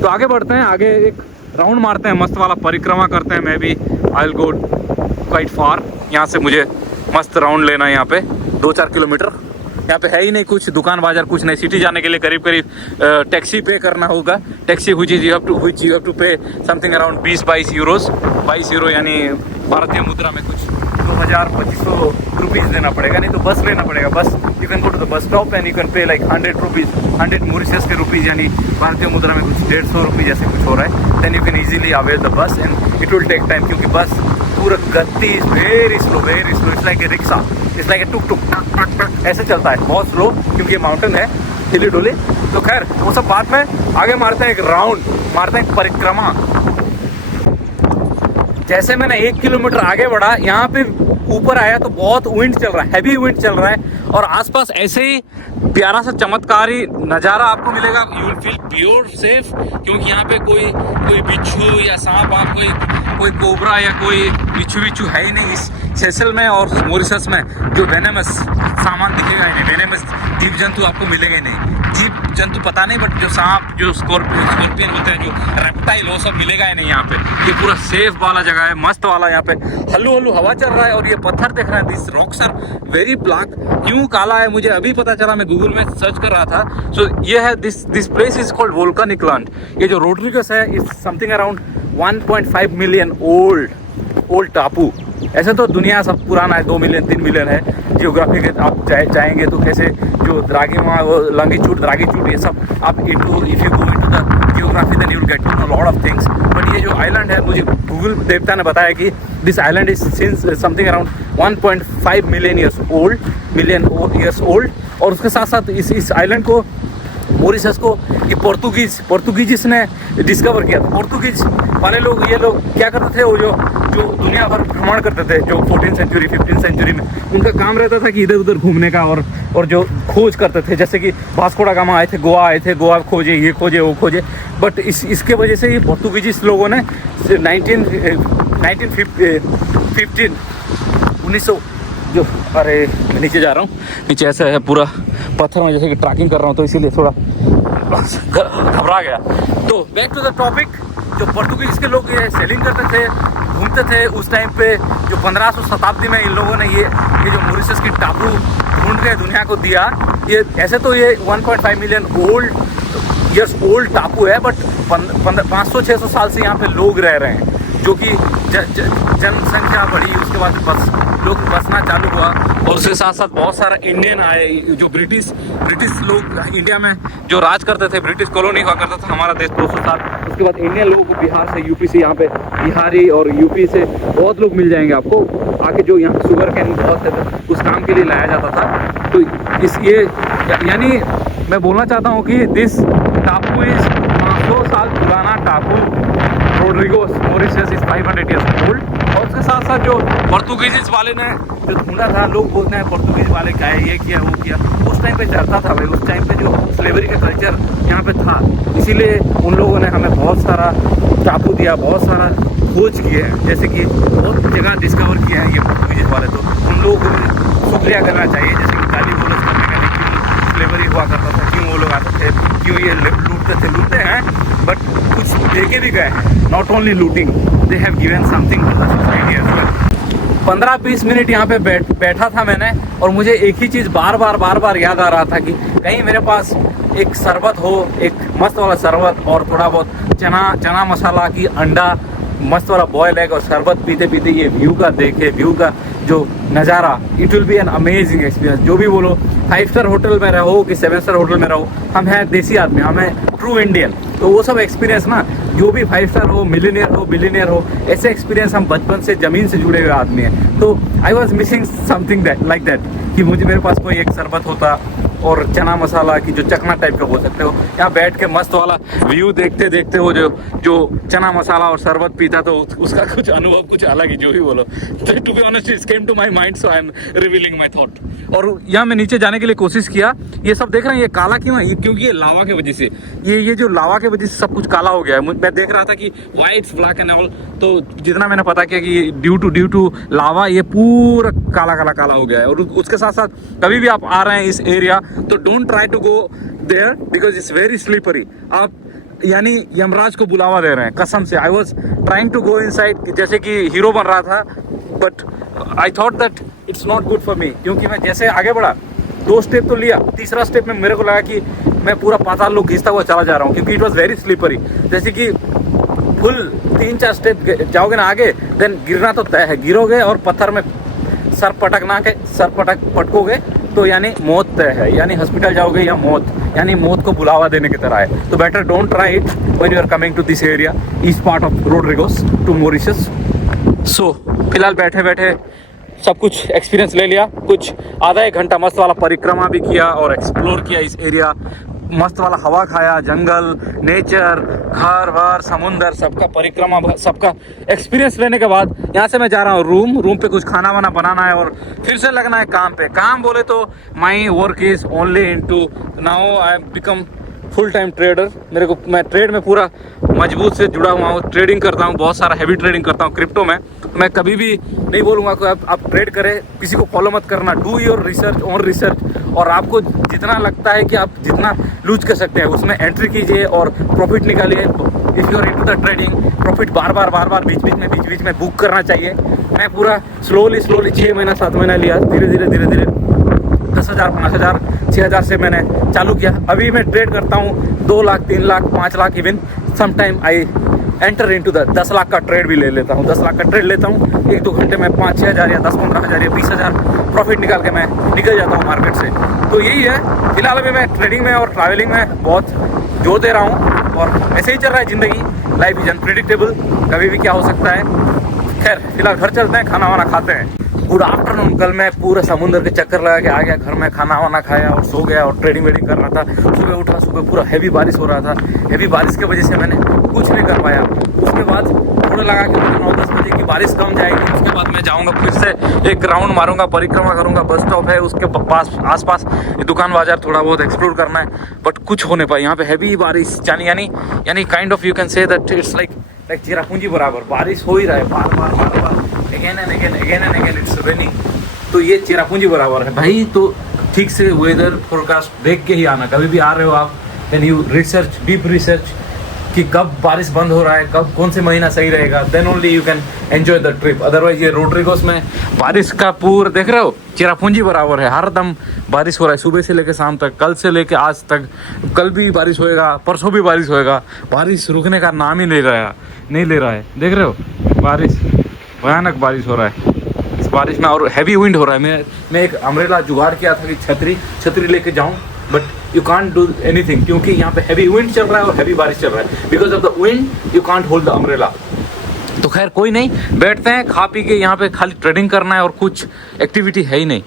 तो आगे बढ़ते हैं, आगे एक राउंड मारते हैं, मस्त वाला परिक्रमा करते हैं। मैं भी I will go quite far, यहाँ से मुझे मस्त राउंड लेना है। यहाँ पे 2-4 किलोमीटर यहाँ पे है ही नहीं कुछ दुकान बाजार, कुछ नहीं। सिटी जाने के लिए करीब टैक्सी पे करना होगा। Taxi which you have to pay something around 20-22 euros, 22 euro यानी भारतीय मुद्रा में कुछ 2,000-2,500 रुपीज़ देना पड़ेगा। नहीं तो बस लेना पड़ेगा। Bus you can go to the bus stop and you can pay like 100 rupees, 100 Mauritius के रुपीज़, यानी भारतीय मुद्रा में कुछ 150 रुपीज़ ऐसे कुछ हो रहा है। Then you can easily avail the bus and it will take time, क्योंकि बस पूरा गति is very slow. It's like a rickshaw, it's like a tuk ऐसे चलता है, बहुत स्लो, क्योंकि ये माउंटेन है, हिली डुली। तो खैर वो सब बात में, आगे मारते हैं एक राउंड, मारते हैं एक परिक्रमा। जैसे मैंने 1 किलोमीटर आगे बढ़ा, यहाँ पे ऊपर आया तो बहुत विंड चल रहा है, हैवी विंड चल रहा है, और आसपास ऐसे ही प्यारा सा चमत्कारी नज़ारा आपको मिलेगा। You will feel pure safe, क्योंकि यहाँ पे कोई बिच्छू या सांप, आप कोई कोबरा या कोई बिच्छू है ही नहीं इस सेशल में और मॉरिशस में। जो वेनेमस सामान दिखेगा ही नहीं, वेनेमस जीव जंतु आपको मिलेगा ही नहीं। जीव जंतु पता नहीं, बट जो सांप, जो स्कॉर्पियन होते हैं, जो रेप्टाइल, वो सब मिलेगा ही नहीं यहाँ पे। ये पूरा सेफ वाला जगह है, मस्त वाला। यहाँ पे हल्लू हवा चल रहा है, और ये पत्थर देख रहा है, this rocks are very black. क्यों काला है मुझे अभी पता चला, मैं गूगल में सर्च कर रहा था। सो ये है this place is called volcanic land. ये जो रोड्रिगस है is something around 1.5 million old. Old टापू। ऐसे तो दुनिया सब पुराना है, 2 मिलियन 3 मिलियन है। जियोग्राफी के आप जाएंगे तो कैसे जो द्राघिमा, लॉन्गिट्यूड ये सब आप if you go into the geography then you will get to know lot of things. But ये जो आइलैंड है, मुझे गूगल देवता ने बताया कि this island is since something around 1.5 million years old. और उसके साथ साथ इस आइलैंड को, मॉरिशस को, ये पोर्तुगीज ने डिस्कवर किया था। पोर्तुगीज वाले लोग, ये लोग क्या करते थे, वो जो दुनिया भर भ्रमण करते थे, जो 14th सेंचुरी 15th सेंचुरी में उनका काम रहता था कि इधर उधर घूमने का और जो खोज करते थे। जैसे कि वास्को दा गामा आए थे, गोवा खोजे, ये खोजे वो खोजे। बट इसके वजह से ये पोर्तुगीज लोगों ने 1900 जो, अरे मैं नीचे जा रहा हूँ, नीचे ऐसा है पूरा पत्थर में, जैसे कि ट्रैकिंग कर रहा हूँ तो इसीलिए थोड़ा घबरा गया। तो बैक टू द टॉपिक, जो पोर्तुगीज के लोग ये सेलिंग करते थे, घूमते थे उस टाइम पे, जो 1500 शताब्दी में इन लोगों ने ये जो मॉरिशस की टापू ढूंढ के दुनिया को दिया। ये ऐसे तो ये 1.5 मिलियन ईयर्स ओल्ड टापू है, बट 500-600 साल से यहाँ पे लोग रह रहे हैं, जो कि जनसंख्या बढ़ी, उसके बाद लोग बसना चालू हुआ। और उसके साथ साथ बहुत सारा इंडियन आए, जो ब्रिटिश लोग इंडिया में जो राज करते थे, ब्रिटिश कॉलोनी हुआ करता था हमारा देश 200 साल। उसके बाद इंडियन लोगों को बिहार से, यूपी से, यहाँ पे बिहारी और यूपी से बहुत लोग मिल जाएंगे आपको आके, जो यहाँ शुगर कैन बहुत उस काम के लिए लाया जाता था। तो ये यानी मैं बोलना चाहता हूँ कि दिस टापू इज 500 साल पुराना टापू। रोड्रिगोस मॉरिशस इज 500 ईयर्स ओल्ड। और उसके साथ साथ जो पोर्तुगीज वाले ने जो ढूंढा था, लोग बोलते हैं पोर्तुगीज वाले क्या है, ये किया वो किया, उस टाइम पे चलता था भाई। उस टाइम पे जो स्लेवरी का कल्चर यहाँ पे था, इसीलिए उन लोगों ने हमें बहुत सारा टापू दिया, बहुत सारा खोज किए हैं, जैसे कि बहुत जगह डिस्कवर किए हैं ये पोर्तुगीज वाले। तो उन लोगों को भी शुक्रिया करना चाहिए, जैसे कि गाली गलौज करने का नहीं, क्यों स्लेवरी हुआ करता था, क्यों वो लोग आते थे, क्यों ये लूटते हैं, बट कुछ देके भी गए हैं। Not only looting, they have given something to the society as well. 15-20 minute यहाँ पे बैठा था मैंने, और मुझे एक ही चीज़ बार बार याद आ रहा था कि कहीं मेरे पास एक शरबत हो, एक मस्त वाला शरबत, और थोड़ा बहुत चना मसाला की अंडा, मस्त वाला बॉयल एग, और शरबत पीते पीते ये व्यू का जो नज़ारा, it will B an amazing experience. जो भी बोलो, 5 स्टार होटल में रहो कि 7 स्टार होटल में रहो, हम हैं देसी आदमी, हम हैं ट्रू इंडियन। तो वो सब एक्सपीरियंस ना, जो भी 5 स्टार हो, मिलियनियर हो, बिलियनियर हो, ऐसे एक्सपीरियंस हम बचपन से ज़मीन से जुड़े हुए आदमी हैं। तो I was missing something like that, कि मेरे पास कोई एक शरबत होता और चना मसाला की जो चकना टाइप का बोल सकते हो, यहाँ बैठ के मस्त वाला व्यू देखते हो, जो चना मसाला और शरबत पीता, तो उसका कुछ अनुभव कुछ अलग ही, जो भी बोलो। तो to be honest it came to my mind, so I am revealing my thought. और यहाँ मैं नीचे जाने के लिए कोशिश किया। ये सब देख रहे हैं, ये काला क्यों है? क्योंकि ये लावा के वजह से, ये जो लावा के वजह से सब कुछ काला हो गया है। मैं देख रहा था कि वाइट ब्लैक एंड ऑल, तो जितना मैंने पता किया कि ड्यू टू लावा ये पूरा काला हो गया है। और उसके साथ साथ कभी भी आप आ रहे हैं इस एरिया, तो don't try to go there because it's very slippery. आप यानी यमराज को बुलावा दे रहे हैं, कसम से। I was trying to go inside, जैसे कि हीरो बन रहा था, but I thought that it's not good for me, क्योंकि मैं जैसे आगे बढ़ा, 2 स्टेप तो लिया, तीसरा स्टेप में मेरे को लगा कि मैं पूरा पाताल लोक घिसता हुआ चला जा रहा हूँ, क्योंकि इट वॉज वेरी स्लिपरी। जैसे कि फुल 3-4 स्टेप जाओगे ना आगे, देन गिरना तो तय है, गिरोगे और पत्थर में सर पटकोगे तो यानी मौत तय है, यानी हॉस्पिटल जाओगे या मौत, यानी मौत को बुलावा देने की तरह है। तो better don't try it when you are coming to this area, east part of Rodrigues to Mauritius. So फिलहाल बैठे सब कुछ एक्सपीरियंस ले लिया, कुछ आधा 1 घंटा मस्त वाला परिक्रमा भी किया और एक्सप्लोर किया इस एरिया, मस्त वाला हवा खाया, जंगल, नेचर, घर वर, समुंदर, सबका परिक्रमा, सबका एक्सपीरियंस लेने के बाद यहाँ से मैं जा रहा हूँ रूम पे कुछ खाना वाना बनाना है और फिर से लगना है काम पे। काम बोले तो my work is only into now I become full time trader. मैं ट्रेड में पूरा मजबूत से जुड़ा हुआ हूँ, ट्रेडिंग करता हूँ, बहुत सारा हैवी ट्रेडिंग करता हूँ क्रिप्टो में। मैं कभी भी नहीं बोलूँगा कि आप ट्रेड करें, किसी को फॉलो मत करना, do your research on research, और आपको जितना लगता है कि आप जितना लूज कर सकते हैं उसमें एंट्री कीजिए और प्रॉफिट निकालिए। If you are into the trading, profit बार बार बीच में बुक करना चाहिए। मैं पूरा स्लोली 6 महीना 7 महीना लिया, धीरे धीरे 10,000 5,000 6,000 से मैंने चालू किया। अभी मैं ट्रेड करता हूँ 2 lakh 3 lakh 5 lakh, even sometime I enter into the 10 lakh का ट्रेड भी ले लेता हूँ। 10 लाख का ट्रेड लेता हूँ, 1-2 घंटे में 5-6 हज़ार या 10-15 हज़ार या 20 हज़ार प्रॉफिट निकाल के मैं निकल जाता हूँ मार्केट से। तो यही है, फिलहाल अभी मैं ट्रेडिंग में और ट्रैवलिंग में बहुत जोर दे रहा हूँ और ऐसे ही चल रहा है ज़िंदगी। लाइफ इज अनप्रिडिक्टेबल, कभी भी क्या हो सकता है। खैर फिलहाल घर चलते हैं, खाना वाना खाते हैं। Good afternoon. कल मैं पूरा समुद्र के चक्कर लगा के आ गया, घर में खाना वाना खाया और सो गया और ट्रेडिंग वेडिंग कर रहा था। सुबह उठा, सुबह पूरा हैवी बारिश हो रहा था। हैवी बारिश की वजह से मैंने कुछ नहीं कर पाया। उसके बाद थोड़ा लगा कि मुझे 9-10 बजे की बारिश कम जाएगी, उसके बाद मैं जाऊंगा फिर से एक राउंड मारूंगा, परिक्रमा करूंगा। बस स्टॉप है, उसके पास आसपास दुकान बाजार थोड़ा बहुत एक्सप्लोर करना है, बट कुछ हो नहीं पाया। यहाँ पे हैवी बारिश यानी kind of you can say that it's like Cherrapunji बराबर बारिश हो ही रहा है, बार बार again and again it's raining. तो ये चेरापूंजी बराबर है भाई। तो ठीक से वेदर फोरकास्ट देख के ही आना, कभी भी आ रहे हो आप, then you research, deep research कि कब बारिश बंद हो रहा है, कब कौन से महीना सही रहेगा, then only you can enjoy the trip. Otherwise ये रोड्रिगोस में बारिश का पूरा देख रहे हो, चेरापूंजी बराबर है, हर दम बारिश हो रहा है, सुबह से लेकर शाम तक, कल से लेकर आज तक। कल भी बारिश होएगा, परसों भी बारिश होएगा, बारिश रुकने का नाम ही नहीं ले रहा है। देख रहे हो, बारिश, भयानक बारिश हो रहा है इस बारिश में, और हैवी विंड हो रहा है। मैं एक अम्ब्रेला जुगाड़ किया था कि छतरी लेके जाऊं, but you can't do anything क्योंकि यहाँ पे हैवी विंड चल रहा है और हैवी बारिश चल रहा है। Because of the wind you can't hold the umbrella. तो खैर कोई नहीं, बैठते हैं, खा पी के। यहाँ पे खाली ट्रेडिंग करना है और कुछ एक्टिविटी है ही नहीं।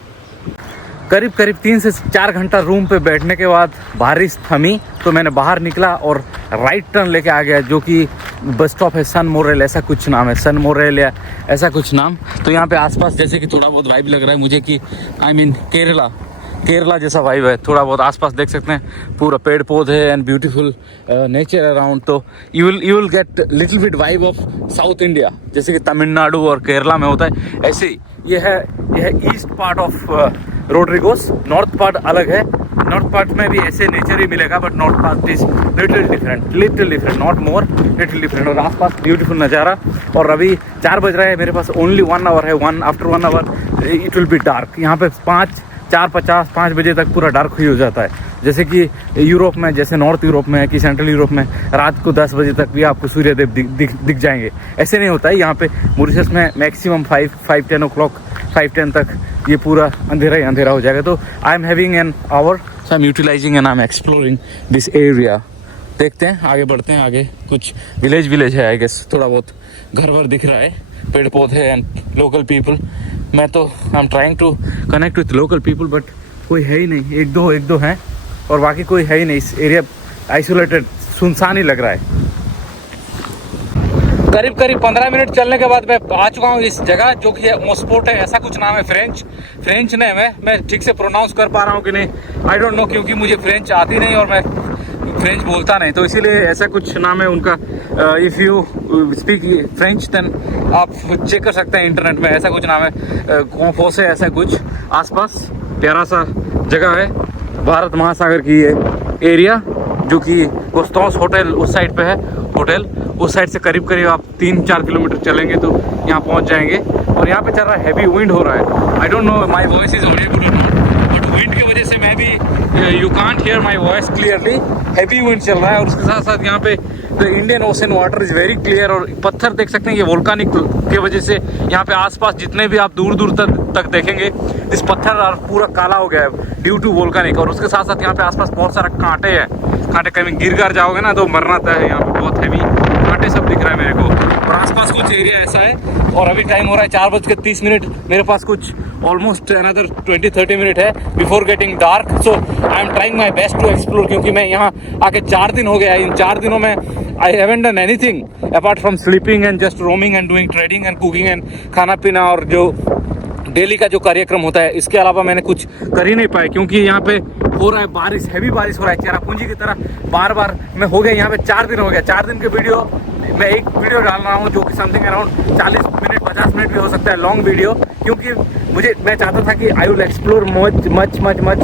करीब 3 से 4 घंटा रूम पे बैठने के बाद बारिश थमी, तो मैंने बाहर निकला और राइट टर्न लेके आ गया, जो कि बस स्टॉप है सन मोरेल, ऐसा कुछ नाम है, सन मोरेल या ऐसा कुछ नाम। तो यहाँ पे आसपास जैसे कि थोड़ा बहुत वाइब लग रहा है मुझे कि आई मीन केरला जैसा वाइब है। थोड़ा बहुत आसपास देख सकते हैं, पूरा पेड़ पौधे एंड ब्यूटीफुल नेचर अराउंड। तो you will get little bit vibe of south India, जैसे कि तमिलनाडु और केरला में होता है, ऐसे ही ये है east part of Rodrigues. North part अलग है, नॉर्थ पार्ट में भी ऐसे नेचर ही मिलेगा, but north part is little different, not more, little different. और आसपास ब्यूटीफुल नज़ारा। और अभी 4 बज रहा है, मेरे पास ओनली 1 आवर है। After 1 hour it will be dark. यहाँ पे 4:50-5 बजे तक पूरा डार्क ही हो जाता है। जैसे कि यूरोप में, जैसे नॉर्थ यूरोप में कि सेंट्रल यूरोप में रात को 10 बजे तक भी आपको सूर्यदेव दिख जाएंगे, ऐसे नहीं होता है। यहाँ पे मॉरिशस में मैक्सिमम 5-10 o'clock, 5-10 तक ये पूरा अंधेरा ही अंधेरा हो जाएगा। तो I am having an hour, so I am utilising and I am exploring this area. देखते हैं, आगे बढ़ते हैं। आगे कुछ विलेज है आई गेस, थोड़ा बहुत घर वर दिख रहा है, पेड़ पौधे एंड लोकल पीपल। मैं तो I am trying to connect with local people, but कोई है ही नहीं। एक दो हैं और बाकी कोई है ही नहीं। इस एरिया आइसोलेटेड, सुनसान ही लग रहा है। करीब 15 मिनट चलने के बाद मैं आ चुका हूँ इस जगह, जो कि मोस्पोर्ट है, ऐसा कुछ नाम है। फ्रेंच नेम है, मैं ठीक से प्रोनाउंस कर पा रहा हूँ कि नहीं आई डोंट नो, क्योंकि मुझे फ्रेंच आती नहीं और मैं फ्रेंच बोलता नहीं, तो इसीलिए ऐसा कुछ नाम है उनका। If you speak French then आप चेक कर सकते हैं इंटरनेट में, ऐसा कुछ नाम है। कॉन्फोस है, ऐसा कुछ। आसपास प्यारा सा जगह है, भारत महासागर की ये एरिया, जो कि कोस्टॉस होटल उस साइड पे है। होटल उस साइड से करीब आप 3-4 किलोमीटर चलेंगे तो यहाँ पहुँच जाएंगे। और यहाँ पे चल रहा है, हैवी विंड हो रहा है। I don't know my voice is Audible और नॉट, बट विंड की वजह से मैं भी, you can't hear my voice clearly. Heavy wind चल रहा है और उसके साथ साथ यहाँ पे the Indian ocean water is very clear. और पत्थर देख सकते हैं, ये वोल्कानिक की वजह से यहाँ पे आसपास जितने भी आप दूर तक देखेंगे, इस पत्थर पूरा काला हो गया है ड्यू टू वोल्कानिक। और उसके साथ साथ यहाँ पे आसपास बहुत सारा कांटे हैं, कांटे कहीं गिर जाओगे ना तो मरना तय है। यहाँ पे बहुत हैवी कांटे सब दिख रहा है मेरे को। और आसपास कुछ एरिया ऐसा है। और अभी टाइम हो रहा है 4:30। मेरे पास कुछ ऑलमोस्ट अनदर 20-30 मिनट है before getting dark. So I am trying my best to explore, क्योंकि मैं यहाँ आके 4 दिन हो गया। इन 4 दिनों में I haven't done anything apart from sleeping and just roaming and doing trading and cooking and खाना पीना और जो डेली का जो कार्यक्रम होता है, इसके अलावा मैंने कुछ कर ही नहीं पाया, क्योंकि यहाँ पे हो रहा है बारिश, हैवी बारिश हो रहा है चेरापूंजी की तरह बार मैं हो गया यहाँ पे 4 दिन हो गया। 4 दिन के वीडियो मैं एक वीडियो डाल रहा हूँ, जो कि समथिंग अराउंड 40 मिनट 50 मिनट भी हो सकता है लॉन्ग वीडियो, क्योंकि मैं चाहता था कि आई विल एक्सप्लोर मच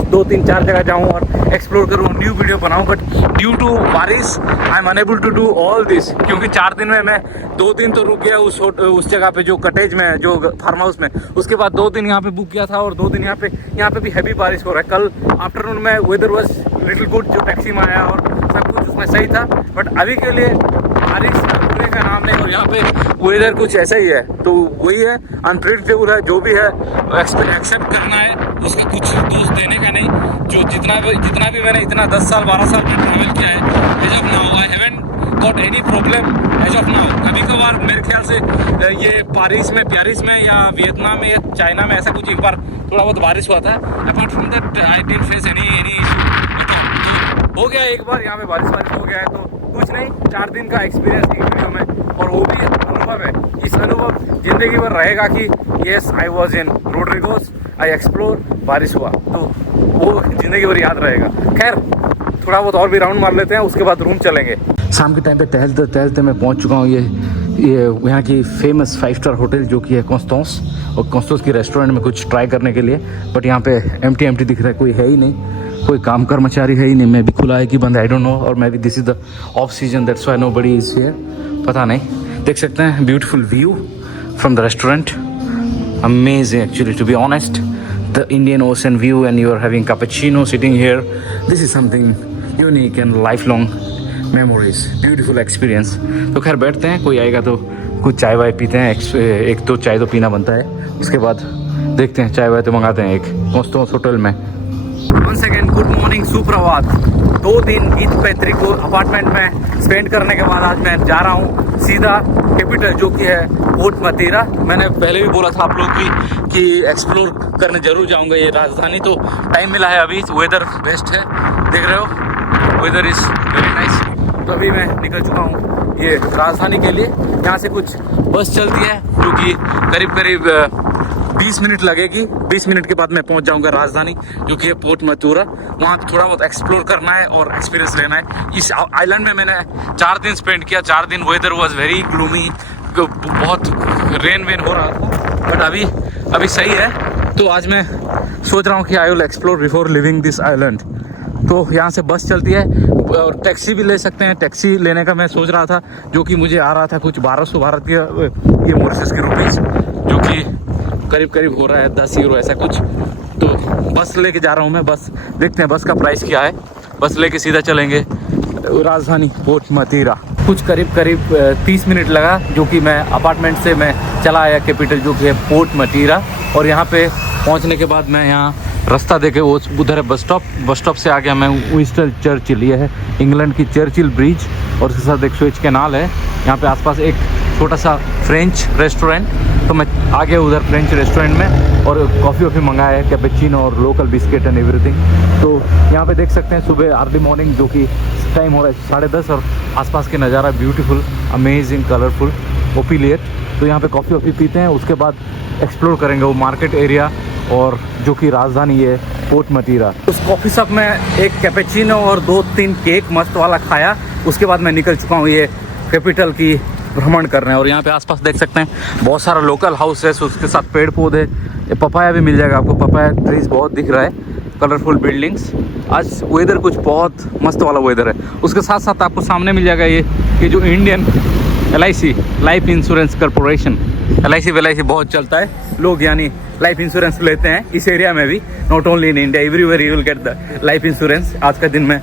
2-3-4 जगह जाऊँ और एक्सप्लोर करूँ, न्यू वीडियो बनाऊँ। बट ड्यू टू बारिश I am unable to do all this, क्योंकि 4 दिन में मैं 2 दिन तो रुक गया उस जगह पे, जो कटेज में, जो फार्म हाउस में। उसके बाद 2 दिन यहाँ पे बुक किया था और 2 दिन यहाँ पे भी हैवी बारिश हो रहा है। कल आफ्टरनून में वेदर वॉज लिटिल गुड, जो टैक्सी में आया और सब कुछ उसमें सही था। बट अभी के लिए बारिश रुकने का नाम नहीं, और यहाँ पे वेदर कुछ ऐसा ही है, तो वही है, अनप्रिडिक्टेबल है, जो भी है एक्सेप्ट करना है, उसका कुछ दोष देने का नहीं। जो जितना भी मैंने इतना 10 साल 12 साल में ट्रैवल किया है, as of now I haven't got any problem as of now. कभी कभार मेरे ख्याल से ये पेरिस में या वियतनाम में या चाइना में ऐसा कुछ एक बार थोड़ा बहुत बारिश हुआ था। Apart from that I didn't face any issue. हो गया एक बार यहाँ पे बारिश हो गया है, तो कुछ नहीं, 4 दिन का एक्सपीरियंस एक वीडियो में, और वो भी अनुभव है। इस अनुभव जिंदगी भर रहेगा कि yes I was in Rodrigues, I explore, बारिश हुआ, तो वो जिंदगी भर याद रहेगा। खैर थोड़ा बहुत और भी राउंड मार लेते हैं, उसके बाद रूम चलेंगे। शाम के टाइम पे टहलते टहलते मैं पहुंच चुका हूँ ये यहाँ की फेमस 5 स्टार होटल, जो कि है कॉन्स्टेंस, और कॉन्स्टेंस की रेस्टोरेंट में कुछ ट्राई करने के लिए। बट यहाँ पे एम्प्टी दिख रहा है, कोई है ही नहीं, कोई काम कर्मचारी है ही नहीं। मैं भी खुला है कि बंद, आई डोंट नो, और मैं भी this is the off season, that's why nobody is here, पता नहीं। देख सकते हैं beautiful view from the restaurant, amazing actually, to be honest, the Indian Ocean view, and you are having cappuccino sitting here, this is something unique and life long memories, beautiful experience. तो खैर बैठते हैं, कोई आएगा तो कुछ चाय वाय पीते हैं, एक दो चाय तो पीना बनता है, उसके बाद देखते हैं, चाय वाय तो मंगाते हैं एक कॉन्स्टेंस होटल में। वन सेकेंड, गुड मॉर्निंग, सुप्रभात। 2 दिन ईद पैतृक को अपार्टमेंट में स्पेंड करने के बाद आज मैं जा रहा हूँ सीधा कैपिटल, जो कि है पोर्ट मतीरा। मैंने पहले भी बोला था आप लोग कि एक्सप्लोर करने जरूर जाऊँगा ये राजधानी, तो टाइम मिला है अभी, वेदर बेस्ट है, देख रहे हो, वेदर इज़ वेरी नाइस। तो अभी मैं निकल चुका हूँ ये राजधानी के लिए। यहाँ से कुछ बस चलती है जो कि करीब 20 मिनट लगेगी। 20 मिनट के बाद मैं पहुँच जाऊँगा राजधानी, जो कि है पोर्ट मथुरा। वहाँ थोड़ा बहुत एक्सप्लोर करना है और एक्सपीरियंस लेना है। इस आइलैंड में मैंने 4 दिन स्पेंड किया। 4 दिन वेदर वॉज वेरी ग्लूमी, बहुत रेन वेन हो रहा था, बट अभी सही है। तो आज मैं सोच रहा हूँ कि I will explore before living this island. तो यहाँ से बस चलती है और टैक्सी भी ले सकते हैं। टैक्सी लेने का मैं सोच रहा था, जो कि मुझे आ रहा था कुछ 1200 भारत के ये मॉरिशस की रुपीज़, जो कि करीब हो रहा है 10 यूरो ऐसा कुछ। तो बस लेके जा रहा हूँ मैं, बस देखते हैं बस का प्राइस क्या है। बस लेके सीधा चलेंगे राजधानी पोर्ट मतीरा। कुछ करीब 30 मिनट लगा, जो कि मैं अपार्टमेंट से मैं चला आया कैपिटल, जो कि है पोर्ट मतीरा। और यहाँ पे पहुँचने के बाद मैं यहाँ रास्ता देखे, वो उधर है बस स्टॉप से आ गया मैं विंस्टन चर्चिल, ये है इंग्लैंड की चर्चिल ब्रिज, और उसके साथ एक स्विच कैनाल है। यहाँ पे आसपास एक छोटा सा फ्रेंच रेस्टोरेंट, तो मैं आ गया उधर फ्रेंच रेस्टोरेंट में, और कॉफ़ी मंगाया है, कैपेचिनो और लोकल बिस्किट एंड एवरीथिंग। तो यहाँ पे देख सकते हैं सुबह अर्ली मॉर्निंग, जो कि टाइम हो रहा है 10:30, और आसपास के नज़ारा ब्यूटीफुल, अमेजिंग, कलरफुल, ओपिलियट। तो यहाँ पे कॉफ़ी पीते हैं, उसके बाद एक्सप्लोर करेंगे वो मार्केट एरिया, और जो कि राजधानी है पोर्ट मतीरा। उस कॉफ़ी शॉप में एक कैपेचिनो और 2-3 केक मस्त वाला खाया। उसके बाद मैं निकल चुका हूँ ये कैपिटल की भ्रमण करने। और यहाँ पे आसपास देख सकते हैं बहुत सारा लोकल हाउस है, उसके साथ पेड़ पौधे, ये पपाया भी मिल जाएगा आपको, पपाया ट्रीज बहुत दिख रहा है, कलरफुल बिल्डिंग्स। आज वेदर कुछ बहुत मस्त वाला वेदर है। उसके साथ साथ आपको सामने मिल जाएगा ये जो Indian LIC life insurance corporation, LIC बहुत चलता है, लोग यानी लाइफ इंश्योरेंस लेते हैं इस एरिया में भी, not only in India, everywhere you will get the life insurance. आज का दिन में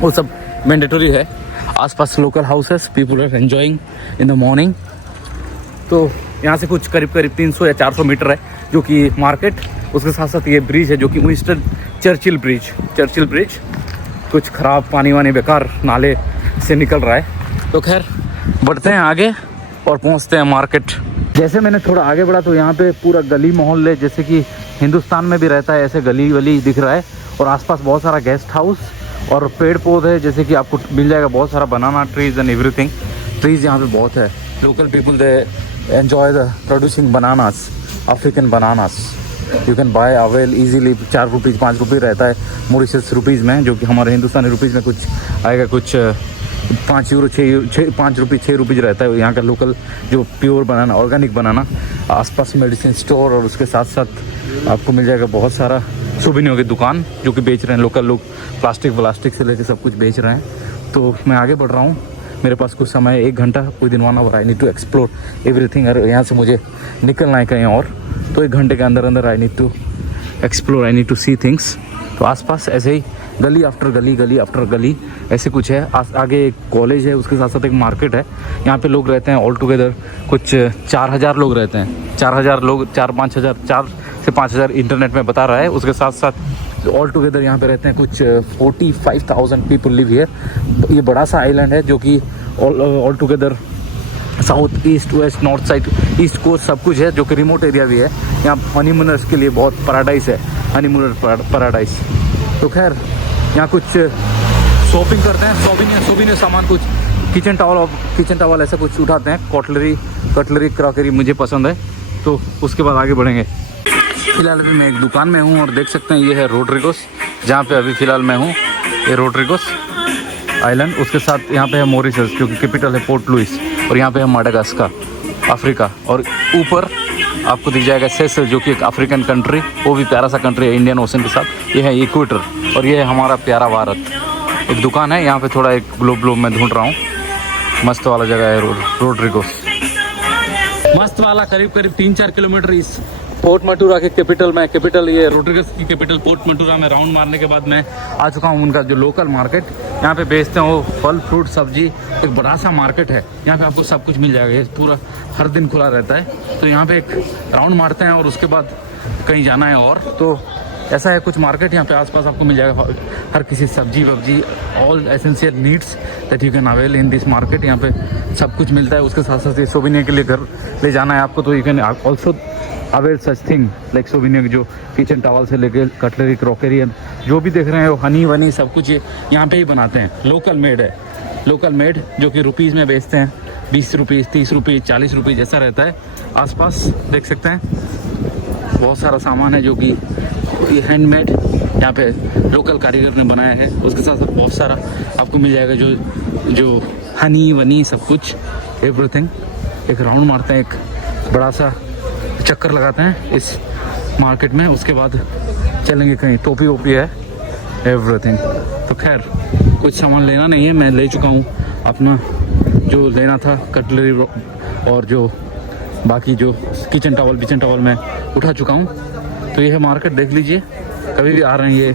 वो सब मैंडेटरी है। आसपास local houses, people are enjoying in the morning. तो यहाँ से कुछ करीब 300 या 400 मीटर है जो कि मार्केट। उसके साथ साथ ये ब्रिज है जो कि विंस्टन चर्चिल ब्रिज। कुछ ख़राब पानी वानी बेकार नाले से निकल रहा है। तो खैर बढ़ते हैं आगे और पहुँचते हैं मार्केट। जैसे मैंने थोड़ा आगे बढ़ा तो यहाँ पे पूरा गली मोहल्ले, जैसे कि हिंदुस्तान में भी रहता है, ऐसे गली वली दिख रहा है। और आसपास बहुत सारा गेस्ट हाउस और पेड़ पौधे, जैसे कि आपको मिल जाएगा बहुत सारा बनाना ट्रीज एंड एवरीथिंग। ट्रीज यहाँ पे बहुत है। Local people they enjoy the producing bananas, African bananas. You can buy avail easily. 4 rupees 5 रुपये रहता है मॉरिशस रुपीज़ में, जो कि हमारे हिंदुस्तानी रुपीज़ में कुछ आएगा कुछ 5 यूरो 5 रुपये 6 रुपीज़ रहता है। यहाँ का लोकल जो प्योर बनाना, ऑर्गेनिक बनाना। आसपास मेडिसिन स्टोर, और उसके साथ साथ आपको मिल जाएगा बहुत सारा सुविनियों की दुकान जो कि बेच रहे हैं लोकल लोग। प्लास्टिक से लेकर सब कुछ बेच रहे हैं। तो मैं आगे बढ़ रहा हूँ, मेरे पास कुछ समय है, 1 घंटा कोई दिन 1 hour. I need to explore everything. और यहाँ से मुझे निकलना है कहीं और, तो 1 घंटे के अंदर I need to explore, I need to see things. तो आसपास ऐसे ही गली आफ्टर गली, गली आफ्टर गली ऐसे कुछ है। आगे एक कॉलेज है, उसके साथ साथ एक मार्केट है। यहाँ पे लोग रहते हैं ऑल टुगेदर कुछ 4000 लोग रहते हैं। 4000 लोग, 4-5 से 5000 इंटरनेट में बता रहा है। उसके साथ साथ ऑल टुगेदर यहाँ पे रहते हैं कुछ 45,000 पीपल लिव हियर। ये बड़ा सा आइलैंड है जो कि all together south east west north side east coast सब कुछ है, जो कि रिमोट एरिया भी है। यहाँ हनीमूनर्स के लिए बहुत पैराडाइस है, हनीमूनर पैराडाइस। तो खैर यहाँ कुछ शॉपिंग करते हैं, शॉपिंग सामान, कुछ किचन टॉवल ऐसा कुछ उठाते हैं। कटलरी क्रॉकरी मुझे पसंद है, तो उसके बाद आगे बढ़ेंगे। फिलहाल अभी मैं एक दुकान में हूँ और देख सकते हैं ये है रोड्रिगोस, जहाँ पे अभी फ़िलहाल मैं हूँ। ये रोड्रिगोस आइलैंड, उसके साथ यहाँ पे है मॉरिशस जो कि कैपिटल है पोर्ट लुइस, और यहाँ पे है माडागास्कर अफ्रीका, और ऊपर आपको दिख जाएगा सेशेल्स जो कि एक अफ्रीकन कंट्री, वो भी प्यारा सा कंट्री है इंडियन ओशन के साथ। ये है इक्वेटर, और ये है हमारा प्यारा भारत। एक दुकान है यहाँ पे, थोड़ा एक ग्लोब मैं ढूंढ रहा हूँ। मस्त वाला जगह है रोड्रिगोस, मस्त वाला। करीब 3-4 किलोमीटर इस पोर्ट मटूरा के कैपिटल ये रोड्रिगस की कैपिटल पोर्ट मटूरा में राउंड मारने के बाद मैं आ चुका हूँ उनका जो लोकल मार्केट। यहाँ पे बेचते हैं वो फल फ्रूट सब्जी, एक बड़ा सा मार्केट है। यहाँ पे आपको सब कुछ मिल जाएगा, ये पूरा हर दिन खुला रहता है। तो यहाँ पे एक राउंड मारते हैं और उसके बाद कहीं जाना है, और तो ऐसा है कुछ मार्केट यहाँ पे आसपास आपको मिल जाएगा। हर किसी सब्जी वब्जी, all essential needs that you can avail in this market. यहाँ पे सब कुछ मिलता है। उसके साथ साथ ये सोविनियर के लिए घर ले जाना है आपको, तो you can also avail such thing like souvenir, जो किचन टॉवल से लेके कटलरी क्रॉकरी जो भी देख रहे हैं वो हनी वनी सब कुछ ये यहाँ पे ही बनाते हैं। लोकल मेड है, लोकल मेड जो कि रुपीज़ में बेचते हैं। 20 रुपीज़, 30 रुपीज़, 40 रुपीज़ जैसा रहता है। आसपास देख सकते हैं बहुत सारा सामान है जो कि हैंडमेड यहाँ पे लोकल कारीगर ने बनाया है। उसके साथ साथ बहुत सारा आपको मिल जाएगा जो हनी वनी सब कुछ, एवरीथिंग। एक राउंड मारते हैं, एक बड़ा सा चक्कर लगाते हैं इस मार्केट में, उसके बाद चलेंगे कहीं। टोपी वोपी है, एवरीथिंग। तो खैर कुछ सामान लेना नहीं है, मैं ले चुका हूँ अपना जो लेना था, कटलरी और जो बाकी जो किचन टॉवल मैं उठा चुका हूँ। तो ये है मार्केट, देख लीजिए। कभी भी आ रहे हैं ये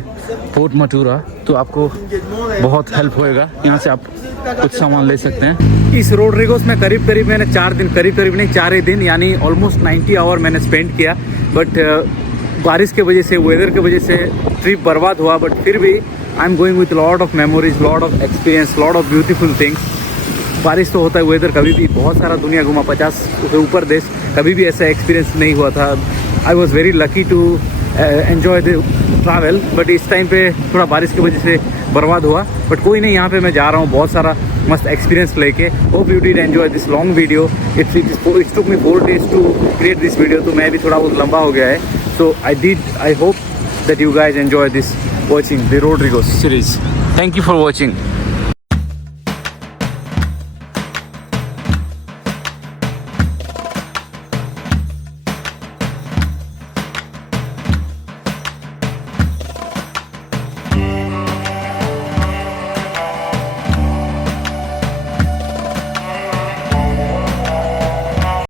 पोर्ट मटूरा तो आपको बहुत हेल्प होएगा, यहाँ से आप कुछ सामान ले सकते हैं। इस रोड्रिगोस में करीब मैंने 4 दिन, करीब नहीं 4 ही दिन, यानी ऑलमोस्ट 90 आवर मैंने स्पेंड किया। बट बारिश के वजह से, वेदर के वजह से ट्रिप बर्बाद हुआ। बट फिर भी I am going with lot of memories, lot of experience, lot of beautiful things. बारिश तो होता है, वेदर कभी भी बहुत सारा दुनिया घुमा, 50 से ऊपर देश, कभी भी ऐसा एक्सपीरियंस नहीं हुआ था। I was very lucky to enjoy the travel, but इस टाइम पे थोड़ा बारिश की वजह से बर्बाद हुआ। बट कोई नहीं, यहाँ पे मैं जा रहा हूँ बहुत सारा मस्त एक्सपीरियंस लेके। Hope you did enjoy this long video. It took me 4 days to create this video, तो मैं भी थोड़ा बहुत लंबा हो गया है। So I hope that you guys enjoy this watching the Rodrigos series. Thank you for watching.